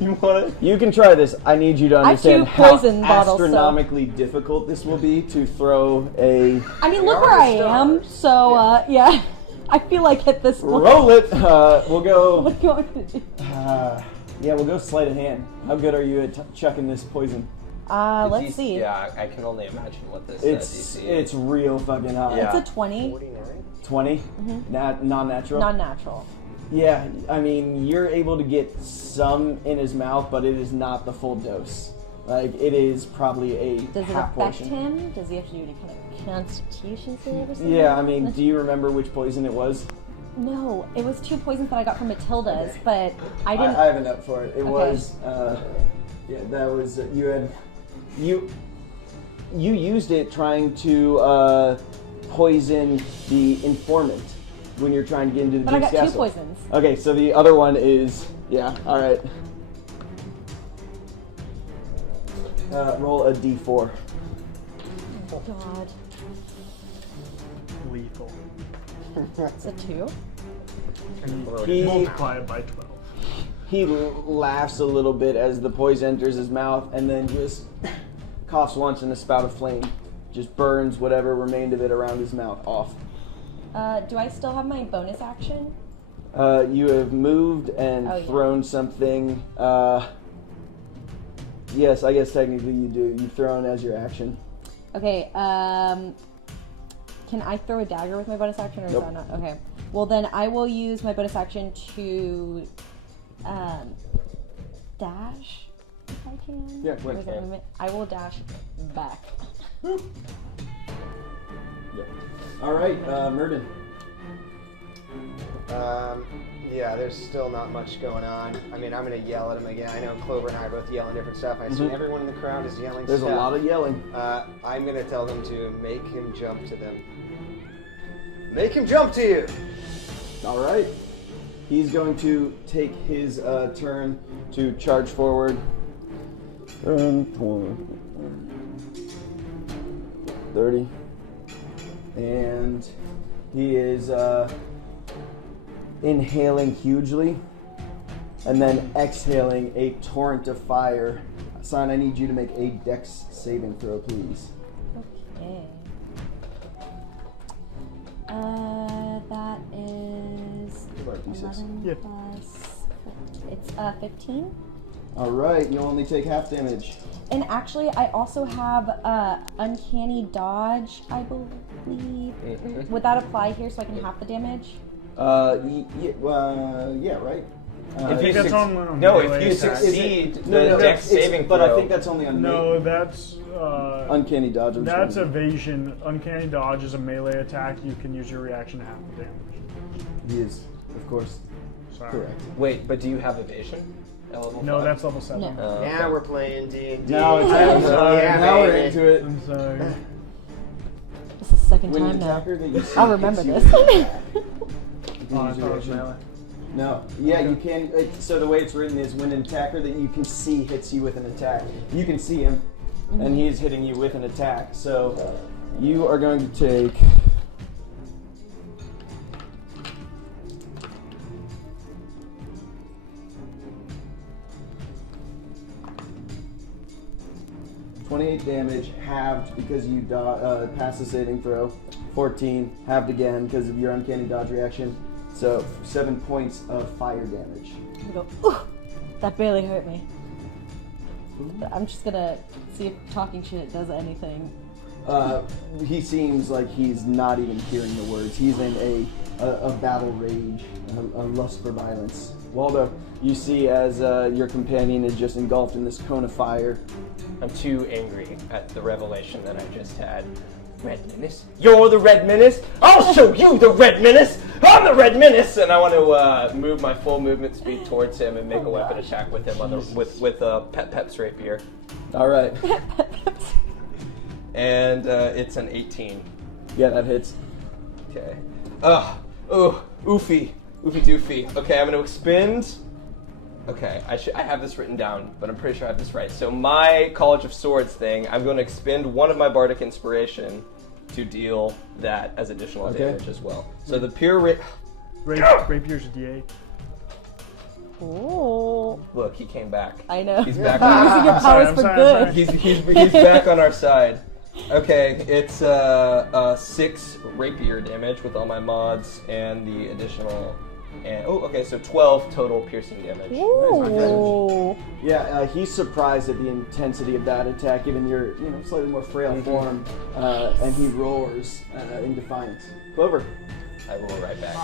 You want it? You can try this. I need you to I have two understand how poison bottles, so- astronomically difficult this will be to throw a... I mean, look where I am, so, yeah. I feel like at this point... Roll it! We'll go... What do you want me to do? Yeah, we'll go sleight of hand. How good are you at chucking this poison? Let's see. Yeah, I can only imagine what this It's DC is. it's real fucking high. Yeah. It's a 20. 49? 20? Non-natural? Non-natural. Yeah, I mean, you're able to get some in his mouth, but it is not the full dose. Like, it is probably a Does it half affect portion. him? Does he have to do any kind of constitution save or something? Yeah, I mean, do you remember which poison it was? No, it was 2 poisons that I got from Matilda's, but I didn't... I have a note for it. It Okay. was, yeah, that was, you used it trying to poison the informant when you're trying to get into the But I Duke's got 2 castle. poisons. Okay, so the other one is, yeah, alright. Roll a d4. Oh, God. Lethal. It's a 2. He, Multiply it by 12. he laughs a little bit as the poison enters his mouth and then just coughs once and a spout of flame just burns whatever remained of it around his mouth off. Do I still have my bonus action? You have moved and Oh, yeah. thrown something. Yes, I guess technically you do. You've thrown as your action. Okay, can I throw a dagger with my bonus action, or is Nope. that not? Okay. Well, then I will use my bonus action to dash, if I can. Yeah, Or go ahead. is that movement? I will dash back. All right, Myrdon. Yeah, there's still not much going on. I mean, I'm going to yell at him again. I know Clover and I are both yelling different stuff. I assume everyone in the crowd is yelling There's stuff. a lot of yelling. I'm going to tell them to make him jump to them. Make him jump to you! All right. He's going to take his turn to charge forward. 30. And he is inhaling hugely and then exhaling a torrent of fire. Cyne, I need you to make a dex saving throw, please. Okay. That is 11 Yeah. plus. It's 15. All right, you'll only take half damage. And actually, I also have uncanny dodge, I believe. Would that apply here so I can half the damage? Yeah, right. I think that's on No, if melee you attack. succeed, No, the dex saving but throw. I think that's only on No, that's uncanny dodge. I'm that's sorry. evasion. Uncanny dodge is a melee attack. You can use your reaction to half the damage. He is, of course, Sorry. correct. Wait, but do you have evasion? At level No, 5? that's level 7. No. Now we're playing D&D. Now it's Yeah, now we're baby. into it. I'm sorry. This is the second When time an now. attacker that you see I'll remember hits this. you with- you can Oh, I use thought your it was action. melee. No, yeah, you can. So the way it's written is when an attacker that you can see hits you with an attack, you can see him, and he's hitting you with an attack. So you are going to take. $28 damage, halved because you pass the saving throw. 14, halved again because of your uncanny dodge reaction. So 7 points of fire damage. I go, ooh, that barely hurt me. I'm just gonna see if talking shit does anything. He seems like he's not even hearing the words. He's in a battle rage, a lust for violence. Waldo, you see as your companion is just engulfed in this cone of fire. I'm too angry at the revelation that I just had. Red Menace? You're the Red Menace? I'll show you the Red Menace! I'm the Red Menace! And I want to move my full movement speed towards him and make a weapon attack with him with Pep's rapier. All right. And it's an 18. Yeah, that hits. Okay. Oofy doofy. Okay, I'm going to expend. Okay, I have this written down, but I'm pretty sure I have this right. So my College of Swords thing, I'm going to expend one of my Bardic Inspiration to deal that as additional damage as well. So the pure Rapier's a D8. Oh, Look, he came back. I know. He's back. Using your powers I'm for sorry, good. I'm sorry. He's back on our side. Okay, it's 6 rapier damage with all my mods and the additional. And okay, so 12 total piercing damage. Ooh. Yeah, he's surprised at the intensity of that attack, given your slightly more frail form, and he roars in defiance. Clover. I roll right back.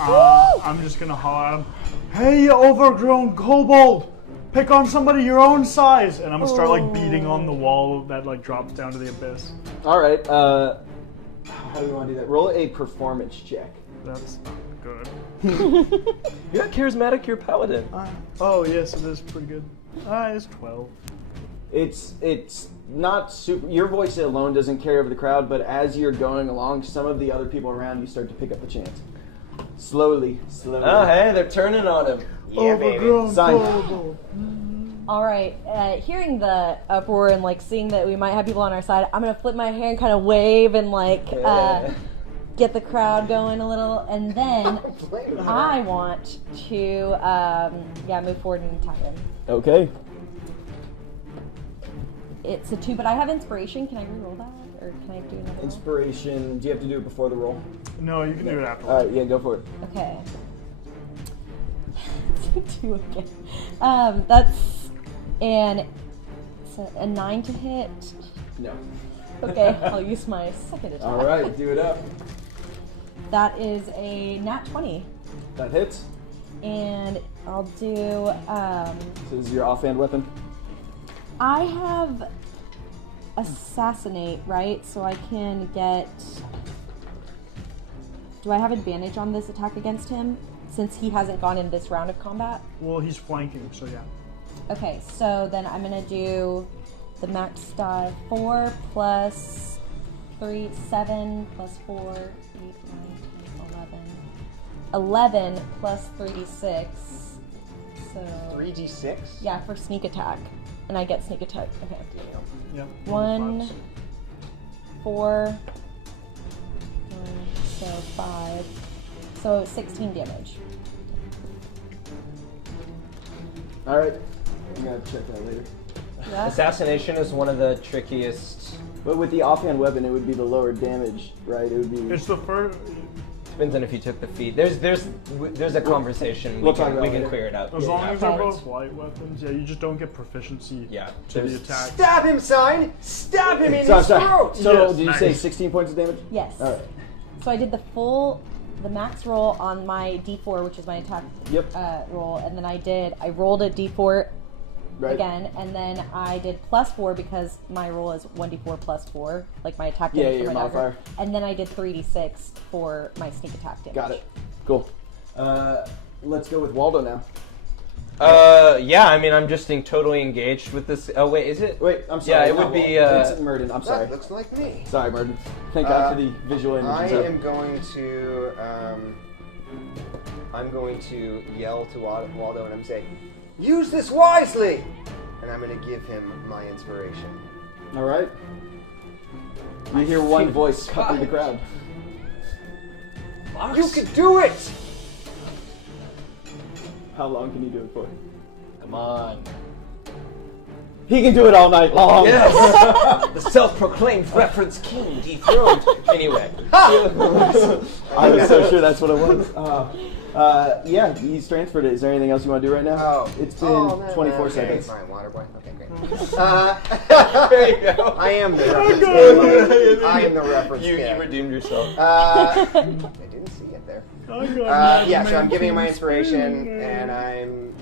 I'm just gonna holler at him. Hey, you overgrown kobold! Pick on somebody your own size! And I'm gonna start like beating on the wall that like drops down to the abyss. All right. How do we want to do that? Roll a performance check. That's not good. You're not charismatic, you're Paladin. Oh yes, it is pretty good. It's 12. It's not super. Your voice alone doesn't carry over the crowd, but as you're going along, some of the other people around you start to pick up the chant. Slowly. Oh, hey, they're turning on him. Yeah, baby. Overgrown Cyne. kobold. All right. Hearing the uproar and like seeing that we might have people on our side, I'm gonna flip my hair and kind of wave and like get the crowd going a little, and then I want to move forward and attack him. Okay. It's a 2, but I have inspiration. Can I re-roll that, or can I do another roll? Inspiration. Do you have to do it before the roll? No, you can do it All afterwards. right. Yeah, go for it. Okay. It's a 2 again. That's a 9 to hit. No. Okay, I'll use my second attack. All right. Do it up. That is a nat 20. That hits. And I'll do, So this is your offhand weapon. I have assassinate, right? So I can get, do I have advantage on this attack against him? since he hasn't gone in this round of combat? Well, he's flanking, so yeah. Okay, so then I'm gonna do the max die 4 plus 3, 7 plus 4, 8, 9, 10, 11. 11 plus 3d6. So 3d6? yeah, for sneak attack. And I get sneak attack. Okay. Yeah. 1, 4, so 5. So 16 damage. All right. I'm gonna check that later. Yeah. Assassination is one of the trickiest. But with the offhand weapon, it would be the lower damage, right? It would be. It's the first. Depends on if you took the feat. There's a conversation. We'll talk about we it can later. clear it out. As long as they're afterwards. both light weapons, yeah, you just don't get proficiency Yeah. to the attack. Stab him, Cyne! Stab him in Sorry, his sorry. throat! So Yes, did you say nice. 16 points of damage? Yes. All right. So I did the max roll on my d4, which is my attack Yep. roll, and then I rolled a d4 Right. again, and then I did plus 4 because my roll is 1d4 plus 4, like my attack Yeah, damage your for my dagger. modifier. And then I did 3d6 for my sneak attack damage. Got it. Cool. Let's go with Waldo now. Yeah, I mean, I'm just totally engaged with this. Oh, wait, is it? Wait, I'm sorry. Yeah, it not would be, Waldo. It's Myrdon. I'm sorry. That looks like me. Sorry, Myrdon. Thank God for the visual I images. am going to yell to Waldo and I'm saying, use this wisely! And I'm going to give him my inspiration. All right. You hear one voice cut through the crowd. You can do it! How long can you do it for? Come on. He can do it all night long. Yes! The self-proclaimed reference king dethroned. Anyway. I was so sure that's what it was. Yeah, he's transferred it. Is there anything else you want to do right now? Oh. It's been man, 24 okay, seconds. Fine, water boy. Okay, great. There you go. I am the reference king. I am the reference You king. redeemed yourself. I didn't see it there. Yeah, Yeah, so I'm giving my inspiration, and I'm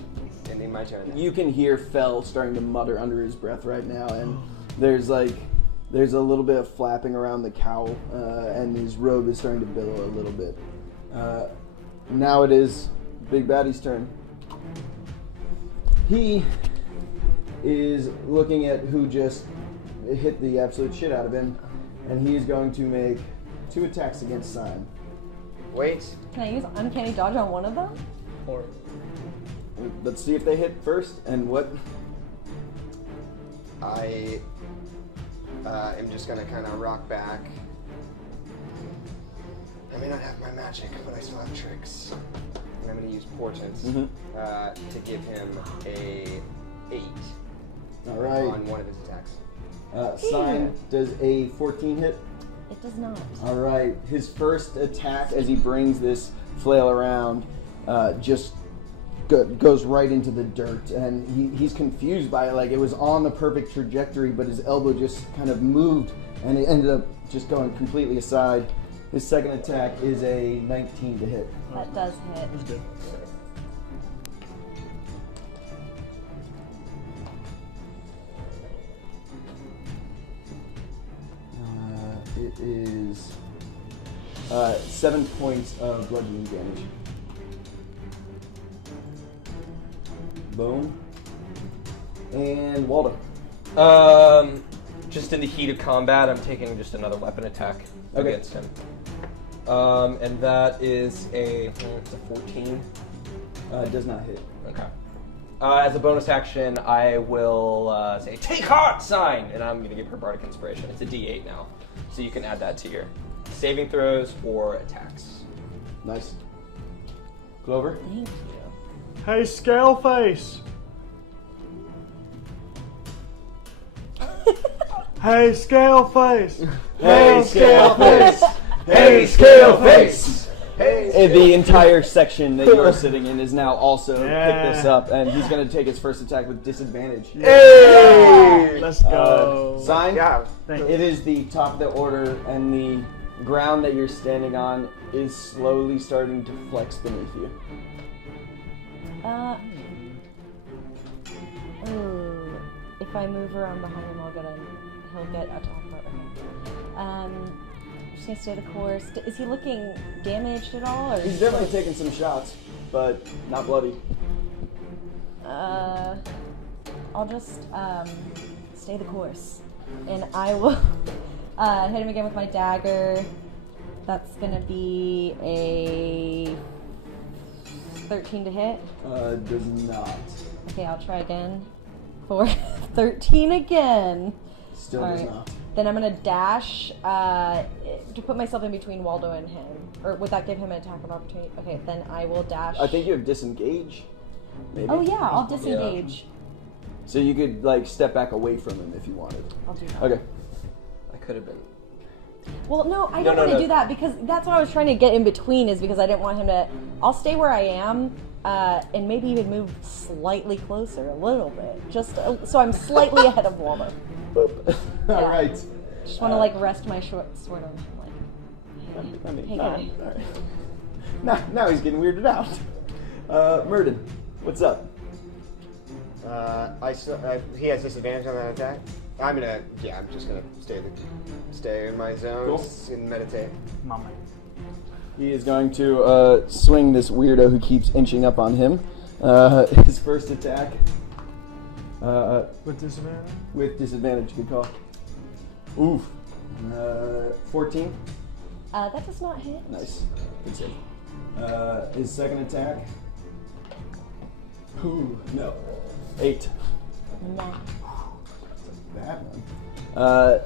ending my turn. You can hear Fell starting to mutter under his breath right now, and there's a little bit of flapping around the cowl, and his robe is starting to billow a little bit. Now it is Big Baddie's turn. He is looking at who just hit the absolute shit out of him, and he is going to make 2 attacks against Cyne. Wait. Can I use Uncanny Dodge on one of them? Or Let's see if they hit first, and what? I am just gonna kind of rock back. I may not have my magic, but I still have tricks. And I'm gonna use portents to give him a 8 All right. on one of his attacks. Cyne, does a 14 hit? It does not. All right. His first attack, as he brings this flail around, just goes right into the dirt, and he's confused by it. Like, it was on the perfect trajectory, but his elbow just kind of moved, and it ended up just going completely aside. His second attack is a 19 to hit. That does hit. it's good. It is 7 points of bludgeoning damage. Boom. And Waldo. Just in the heat of combat, I'm taking just another weapon attack Okay. against him. And that is it's a 14. Does not hit. Okay. As a bonus action, I will say, "Take heart, Cyne!" And I'm going to give her Bardic Inspiration. It's a D8 now. So you can add that to your saving throws or attacks. Nice. Clover. Thank you. Hey, Scaleface! Hey, Scaleface! Hey, Scaleface! Hey, Scaleface! Hey! The entire section that you're sitting in is now also Yeah. picked this up, and he's going to take his first attack with disadvantage. Hey! Let's go. Cyne, Yeah. Thank you. it is the top of the order, and the ground that you're standing on is slowly starting to flex beneath you. If I move around behind him, he'll get a top part of him. I'm just gonna stay the course. Is he looking damaged at all? Or He's definitely taking some shots. but not bloody. I'll just stay the course, and I will hit him again with my dagger. That's gonna be a 13 to hit. Does not. Okay, I'll try again. For 13 again. Still All does right. not. Then I'm gonna dash to put myself in between Waldo and him. Or would that give him an attack of opportunity? Okay, then I will dash. I think you have disengage. Maybe. Oh yeah, I'll disengage. So you could like step back away from him if you wanted. I'll do that. Okay. I could have been. Well, no, I don't want to do that because that's what I was trying to get in between is because I didn't want him to. I'll stay where I am and maybe even move slightly closer a little bit, just so I'm slightly ahead of Waldo. Boop. All right. Just want to like rest my short sword on him, I mean, Hey, all guy. right. Now he's getting weirded out. Myrdon, what's up? He has disadvantage on that attack. I'm just gonna stay in my zones and meditate. Mama. He is going to swing this weirdo who keeps inching up on him. His first attack. With disadvantage? With disadvantage, good call. Oof. 14. That does not hit. Nice. Good save. His second attack. Ooh, no. 8. No. Bad one.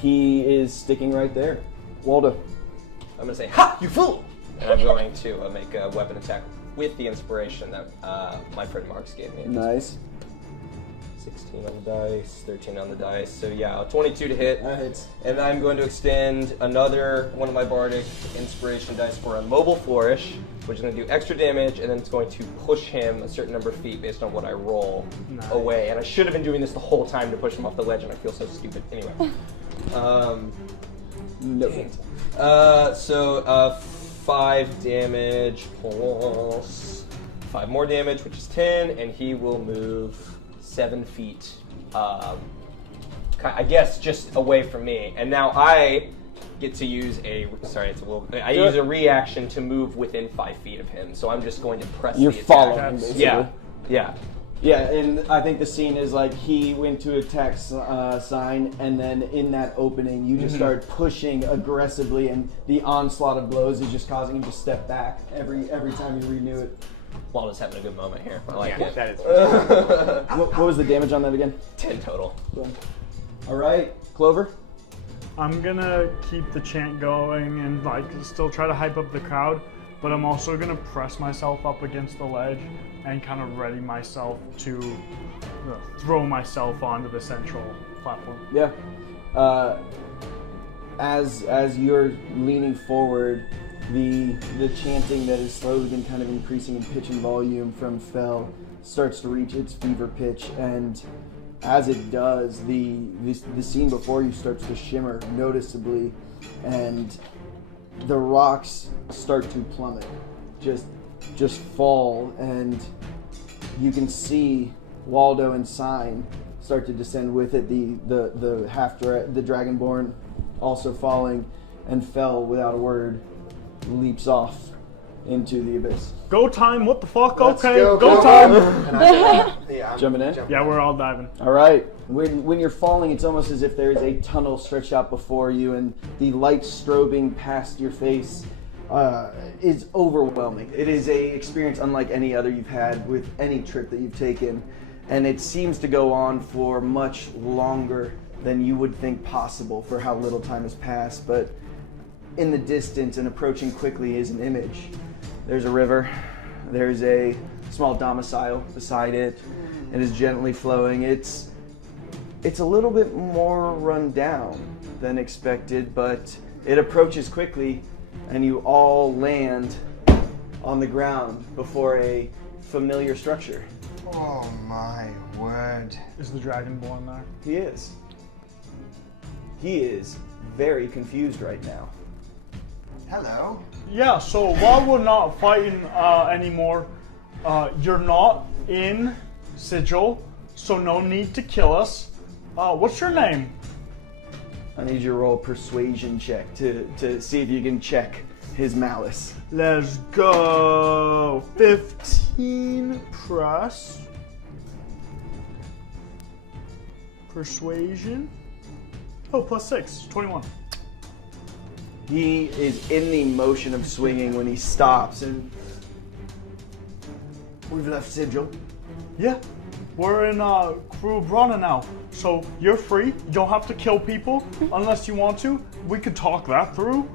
He is sticking right there. Waldo. I'm gonna say, "Ha, you fool!" And I'm going to make a weapon attack with the inspiration that my friend Marks gave me. Nice. 16 on the dice, 13 on the dice. So yeah, 22 to hit. That hits. And I'm going to extend another one of my bardic inspiration dice for a mobile flourish, which is going to do extra damage, and then it's going to push him a certain number of feet based on what I roll away. And I should have been doing this the whole time to push him off the ledge, and I feel so stupid. Anyway. No. So 5 damage plus 5 more damage, which is 10, and he will move 7 feet, I guess, just away from me. And now I get to use use a reaction to move within 5 feet of him. So I'm just going to press You're the attack. following, basically. Yeah. Yeah, and I think the scene is like he went to attack Cyne, and then in that opening, you just start pushing aggressively, and the onslaught of blows is just causing him to step back every time you renew it. Waldo's having a good moment here. I like it. That is. What was the damage on that again? 10 total. All right, Clover. I'm gonna keep the chant going and like still try to hype up the crowd, but I'm also gonna press myself up against the ledge and kind of ready myself to throw myself onto the central platform. Yeah. As you're leaning forward, the chanting that has slowly been kind of increasing in pitch and volume from Fel starts to reach its fever pitch, and as it does, the scene before you starts to shimmer noticeably, and the rocks start to plummet, just fall, and you can see Waldo and Cyne start to descend with it. The Dragonborn also falling, and Fel without a word leaps off into the abyss. Go time, what the fuck? Let's Okay, go time. I'm Jumping in? Yeah, we're all diving. All right. When you're falling, it's almost as if there is a tunnel stretched out before you, and the light strobing past your face is overwhelming. It is a experience unlike any other you've had with any trip that you've taken, and it seems to go on for much longer than you would think possible for how little time has passed. But in the distance and approaching quickly is an image. There's a river. There's a small domicile beside it. It is gently flowing. It's a little bit more run down than expected, but it approaches quickly, and you all land on the ground before a familiar structure. Oh my word. Is the Dragonborn there? He is. He is very confused right now. Hello. Yeah, so while we're not fighting anymore, you're not in Sigil, so no need to kill us. What's your name? I need you to roll a persuasion check to see if you can check his malice. Let's go. 15 plus persuasion. Oh, plus 6, 21. He is in the motion of swinging when he stops, and we've left Sigil. Yeah, we're in Cruib Brana now, so you're free. You don't have to kill people unless you want to. We could talk that through.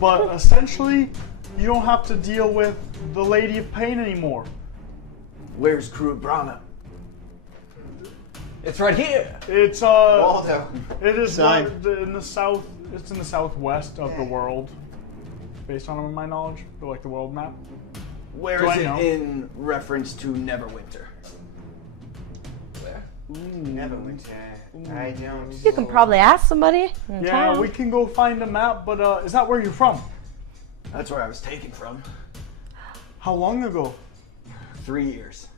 But essentially, you don't have to deal with the Lady of Pain anymore. Where's Cruib Brana? It's right here. It's Waldo. it is Cyne. in the south. It's in the southwest of the world, based on my knowledge, like the world map. Where Do is I it know? in reference to Neverwinter? Where? Neverwinter. I don't. You can probably ask somebody. In Yeah, town. we can go find a map, but is that where you're from? That's where I was taken from. How long ago? 3 years.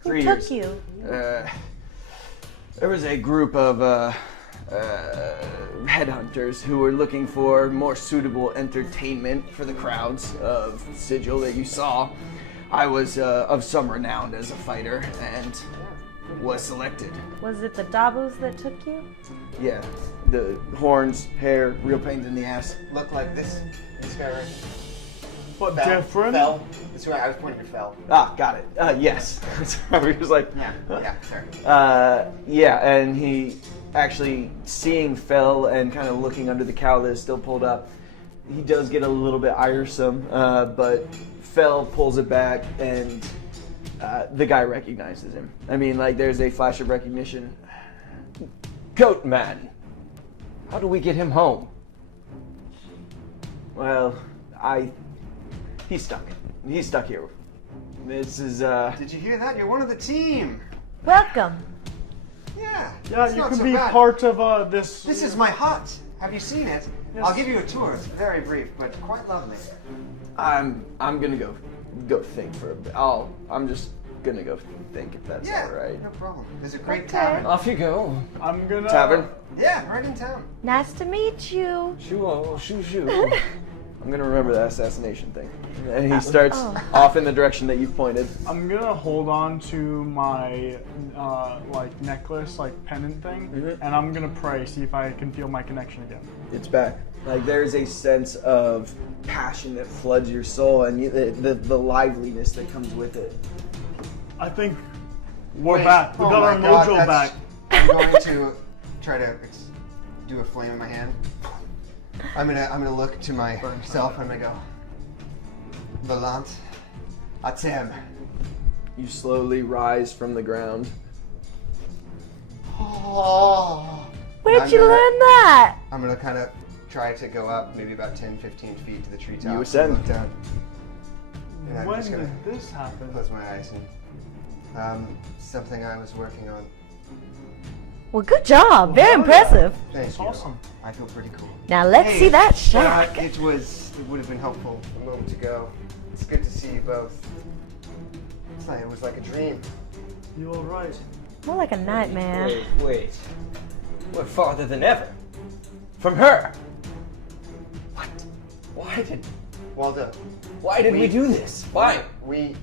Who 3 took years. you? There was a group of headhunters who were looking for more suitable entertainment for the crowds of Sigil that you saw. I was of some renown as a fighter and was selected. Was it the Dabus that took you? Yeah, the horns, hair, real pain in the ass. Look like this guy right here. But Fell. different. Fell. That's right. I was pointing to Fell. Ah, got it. Yes. He was like, Yeah. Sorry. yeah, and he actually seeing Fell and kind of looking under the cowl that is still pulled up, he does get a little bit iresome, but Fell pulls it back and the guy recognizes him. I mean, like, there's a flash of recognition. Goat man. How do we get him home? Well, he's stuck. He's stuck here. This is, Did you hear that? You're one of the team. Welcome. Yeah. Yeah, it's you not can so be bad. part of this. This is my hut. Have you seen it? Yes. I'll give you a tour. It's very brief, but quite lovely. I'm gonna go think for a bit. I'm just gonna go think if that's Yeah, all right. no problem. There's a great Okay. tavern. Off you go. I'm gonna. Tavern. Yeah, right in town. Nice to meet you. Shoo. I'm gonna remember that assassination thing. And he starts off in the direction that you've pointed. I'm gonna hold on to my like necklace, like pendant thing, and I'm gonna pray, see if I can feel my connection again. It's back. Like there's a sense of passion that floods your soul, and the liveliness that comes with it. I think we're Wait. back. We Oh got my our God, mojo that's- back. I'm going to try to do a flame in my hand. I'm gonna look to myself. I'm gonna go. Volant. Atem. You slowly rise from the ground. Oh. Where'd you learn that? I'm gonna kind of try to go up maybe about 10, 15 feet to the treetop. You ascend. And look down. And I'm When just gonna did this happen? close my eyes and something I was working on. Well, good job. Very yeah. impressive. Thank That's you. awesome. I feel pretty cool. Now let's Hey, see that shack. It would have been helpful a moment ago. It's good to see you both. It was like a dream. You all right? More like a nightmare. Wait. We're farther than ever. From her. What? Waldo, Why did we do this? Why? we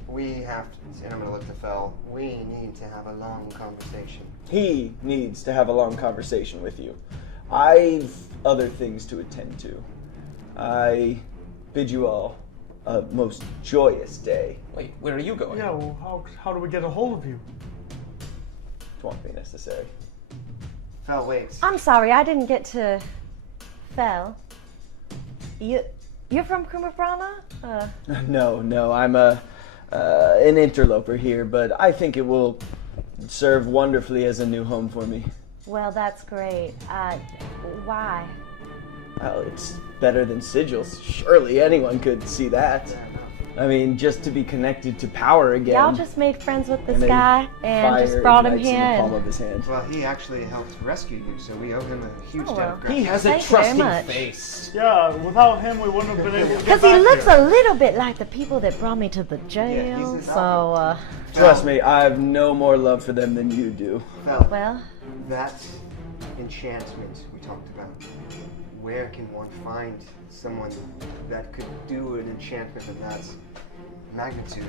have to, and I'm gonna look to Fel. We need to have a long conversation. He needs to have a long conversation with you. I've other things to attend to. I bid you all a most joyous day. Wait, where are you going? Yeah. Well, how do we get a hold of you? It won't be necessary. Fel, wait. I'm sorry, I didn't get to Fel. You're from Cruib Brana? No, I'm an interloper here, but I think it will serve wonderfully as a new home for me. Well, that's great. Why? Well, it's better than sigils. Surely anyone could see that. I mean, just to be connected to power again. Y'all just made friends with this And then guy and just fire brought him ignites here. in the palm and- of his hand. Well, he actually helped rescue you, so we owe him a huge Oh, debt well. of gratitude. He has a Thank you very trusting much. face. Yeah. Without him, we wouldn't have been able to get Because back he looks here. a little bit like the people that brought me to the Yeah, jail. he's So, Trust me, I have no more love for them than you do. Fel, well, that enchantment we talked about, where can one find someone that could do an enchantment of that magnitude?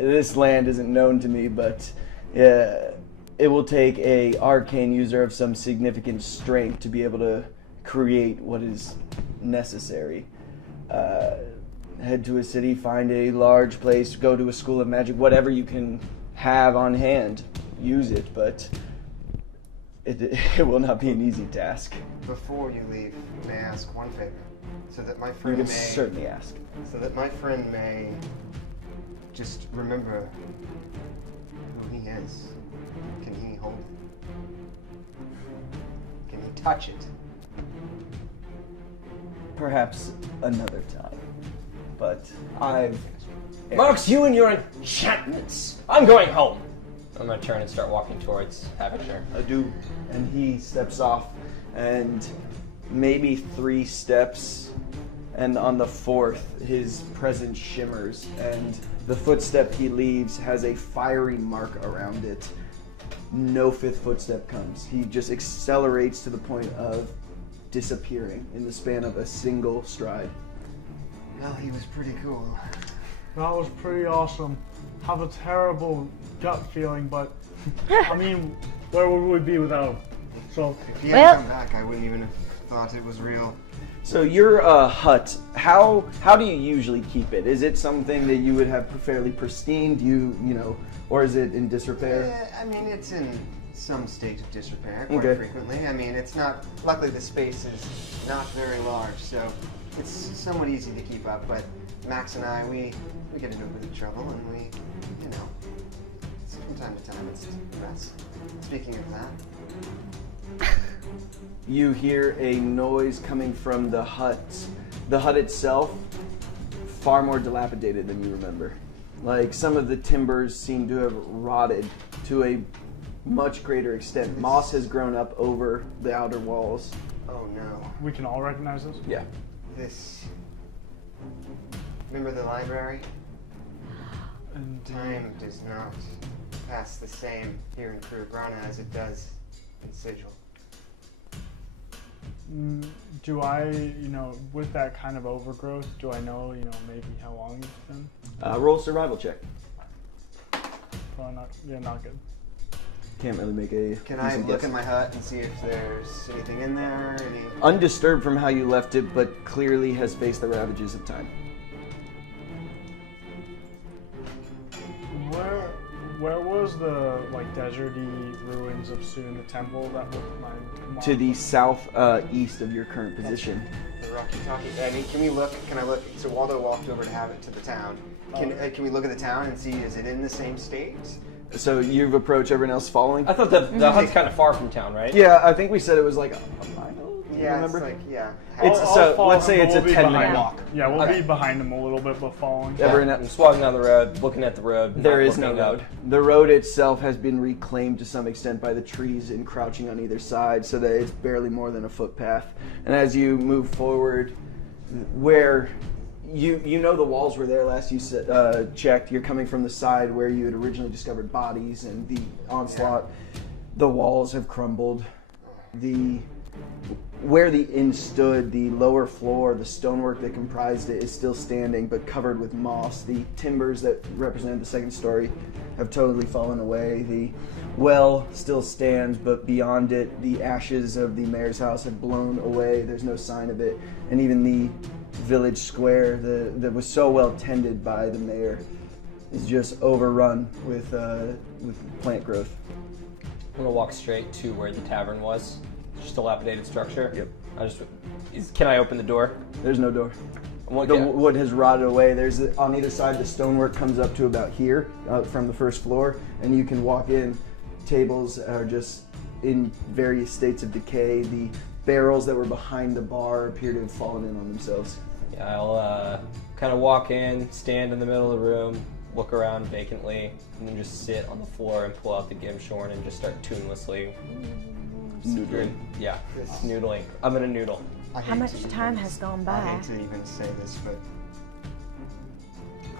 This land isn't known to me, but it will take a arcane user of some significant strength to be able to create what is necessary. Head to a city, find a large place, go to a school of magic, whatever you can have on hand, use it, but it will not be an easy task. Before you leave, may I ask one favor? So that my You friend can may... certainly ask. So that my friend may just remember who he is. Can he hold it? Can he touch it? Perhaps another time. But I've... Marks, you and your enchantments. I'm going home. I'm gonna turn and start walking towards Havishire. Adieu. And he steps off, and maybe 3 steps, and on the 4th, his presence shimmers, and the footstep he leaves has a fiery mark around it. No 5th footstep comes. He just accelerates to the point of disappearing in the span of a single stride. Well, he was pretty cool. That was pretty awesome. Have a terrible gut feeling, but I mean, where would we be without him? So, If he hadn't come back, I wouldn't even have thought it was real. So your hut, how do you usually keep it? Is it something that you would have fairly pristine? Do you know, or is it in disrepair? I mean, it's in some state of disrepair quite Okay. frequently. I mean, it's not. Luckily, the space is not very large, so it's somewhat easy to keep up. But Max and I, we get into a bit of trouble, and we, you know, from time to time, it's a mess. Speaking of that, You hear a noise coming from the hut. The hut itself, far more dilapidated than you remember. Like, some of the timbers seem to have rotted to a much greater extent. Moss has grown up over the outer walls. oh no, we can all recognize this? Yeah. this. Remember the library? Time does not pass the same here in Cruib Brana as it does in Sigil. Do I, with that kind of overgrowth, do I know, maybe how long it's been? Roll a survival check. Probably not. Yeah, not good. Can't really make a Can I decent look guess. in my hut and see if there's anything in there? Any? Undisturbed from how you left it, but clearly has faced the ravages of time. Where was the deserty ruins of Cyne, the temple that was my To the south east of your current position. The Rocky Talkie. I mean, can we look? Can I look? So Waldo walked over to have it to the town. Can we look at the town and see, is it in the same state? So you've approached, everyone else following? I thought the hut's kind of far from town, right? Yeah, I think we said it was like a mile. Yeah, remember? it's like, yeah. It's I'll so follow let's say him, it's but a we'll be 10-minute behind him. walk. Yeah, we'll Okay. be behind him a little bit, but following. Yeah. Everyone- I'm just walking down the road, looking at the road. There not is no looking up. road. The road itself has been reclaimed to some extent by the trees encroaching on either side, so that it's barely more than a footpath. And as you move forward, where you know the walls were there last you checked, you're coming from the side where you had originally discovered bodies and the onslaught. The walls have crumbled. Where the inn stood, the lower floor, the stonework that comprised it is still standing, but covered with moss. The timbers that represent the second story have totally fallen away. The well still stands, but beyond it, the ashes of the mayor's house have blown away. There's no sign of it. And even the village square that was so well tended by the mayor is just overrun with plant growth. I'm gonna walk straight to where the tavern was. Just a dilapidated structure. Yep. Can I open the door? There's no door. Well, The yeah. wood has rotted away. There's on either side, the stonework comes up to about here from the first floor, and you can walk in. Tables are just in various states of decay. The barrels that were behind the bar appear to have fallen in on themselves. Yeah, I'll kind of walk in, stand in the middle of the room, look around vacantly, and then just sit on the floor and pull out the Gimshorn and just start tunelessly Noodling. Yeah, noodling. I'm gonna noodle. How much time has gone by? I hate to even say this, but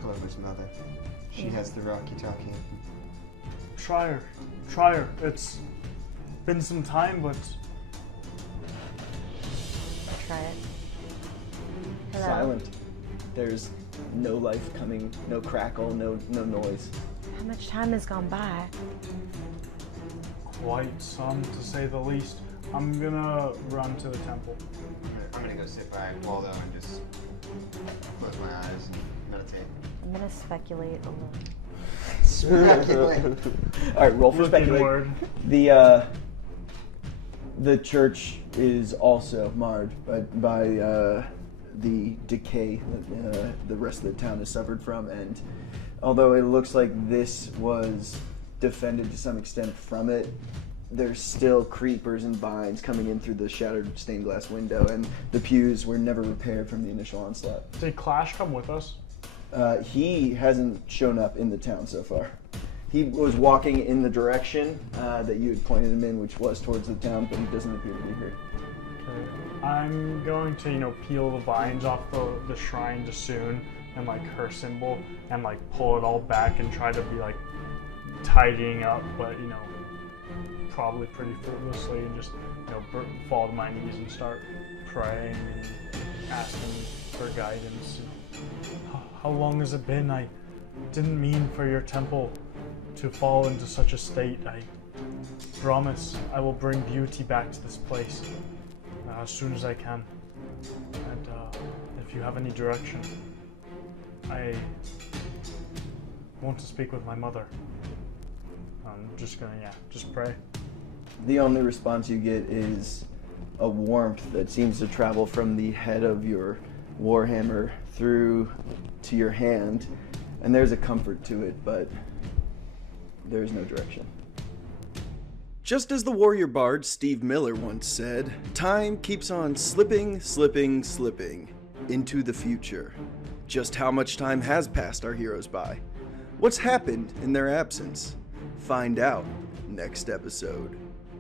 Clover's mother, she has the Rocky Talkie. Try her. It's been some time, but try it. Hello? Silent. There's no life coming, no crackle, no noise. How much time has gone by? Quite some, to say the least. I'm gonna run to the temple. I'm gonna go sit by Waldo and just close my eyes and meditate. I'm gonna speculate a little. Speculate. All right, roll for Looking speculate. word. The church is also marred by the decay that the rest of the town has suffered from, and although it looks like this was defended to some extent from it, there's still creepers and vines coming in through the shattered stained glass window, and the pews were never repaired from the initial onslaught. Did Clash come with us? He hasn't shown up in the town so far. He was walking in the direction that you had pointed him in, which was towards the town, but he doesn't appear to be here. Okay. I'm going to, peel the vines off the shrine to Cyne and like her symbol and like pull it all back and try to be like tidying up, but probably pretty fruitlessly, and just fall to my knees and start praying and asking for guidance. How long has it been? I didn't mean for your temple to fall into such a state. I promise I will bring beauty back to this place as soon as I can. And if you have any direction, I want to speak with my mother. I'm just gonna, just pray. The only response you get is a warmth that seems to travel from the head of your warhammer through to your hand, and there's a comfort to it, but there's no direction. Just as the warrior bard Steve Miller once said, time keeps on slipping, slipping, slipping into the future. Just how much time has passed our heroes by? What's happened in their absence? Find out next episode.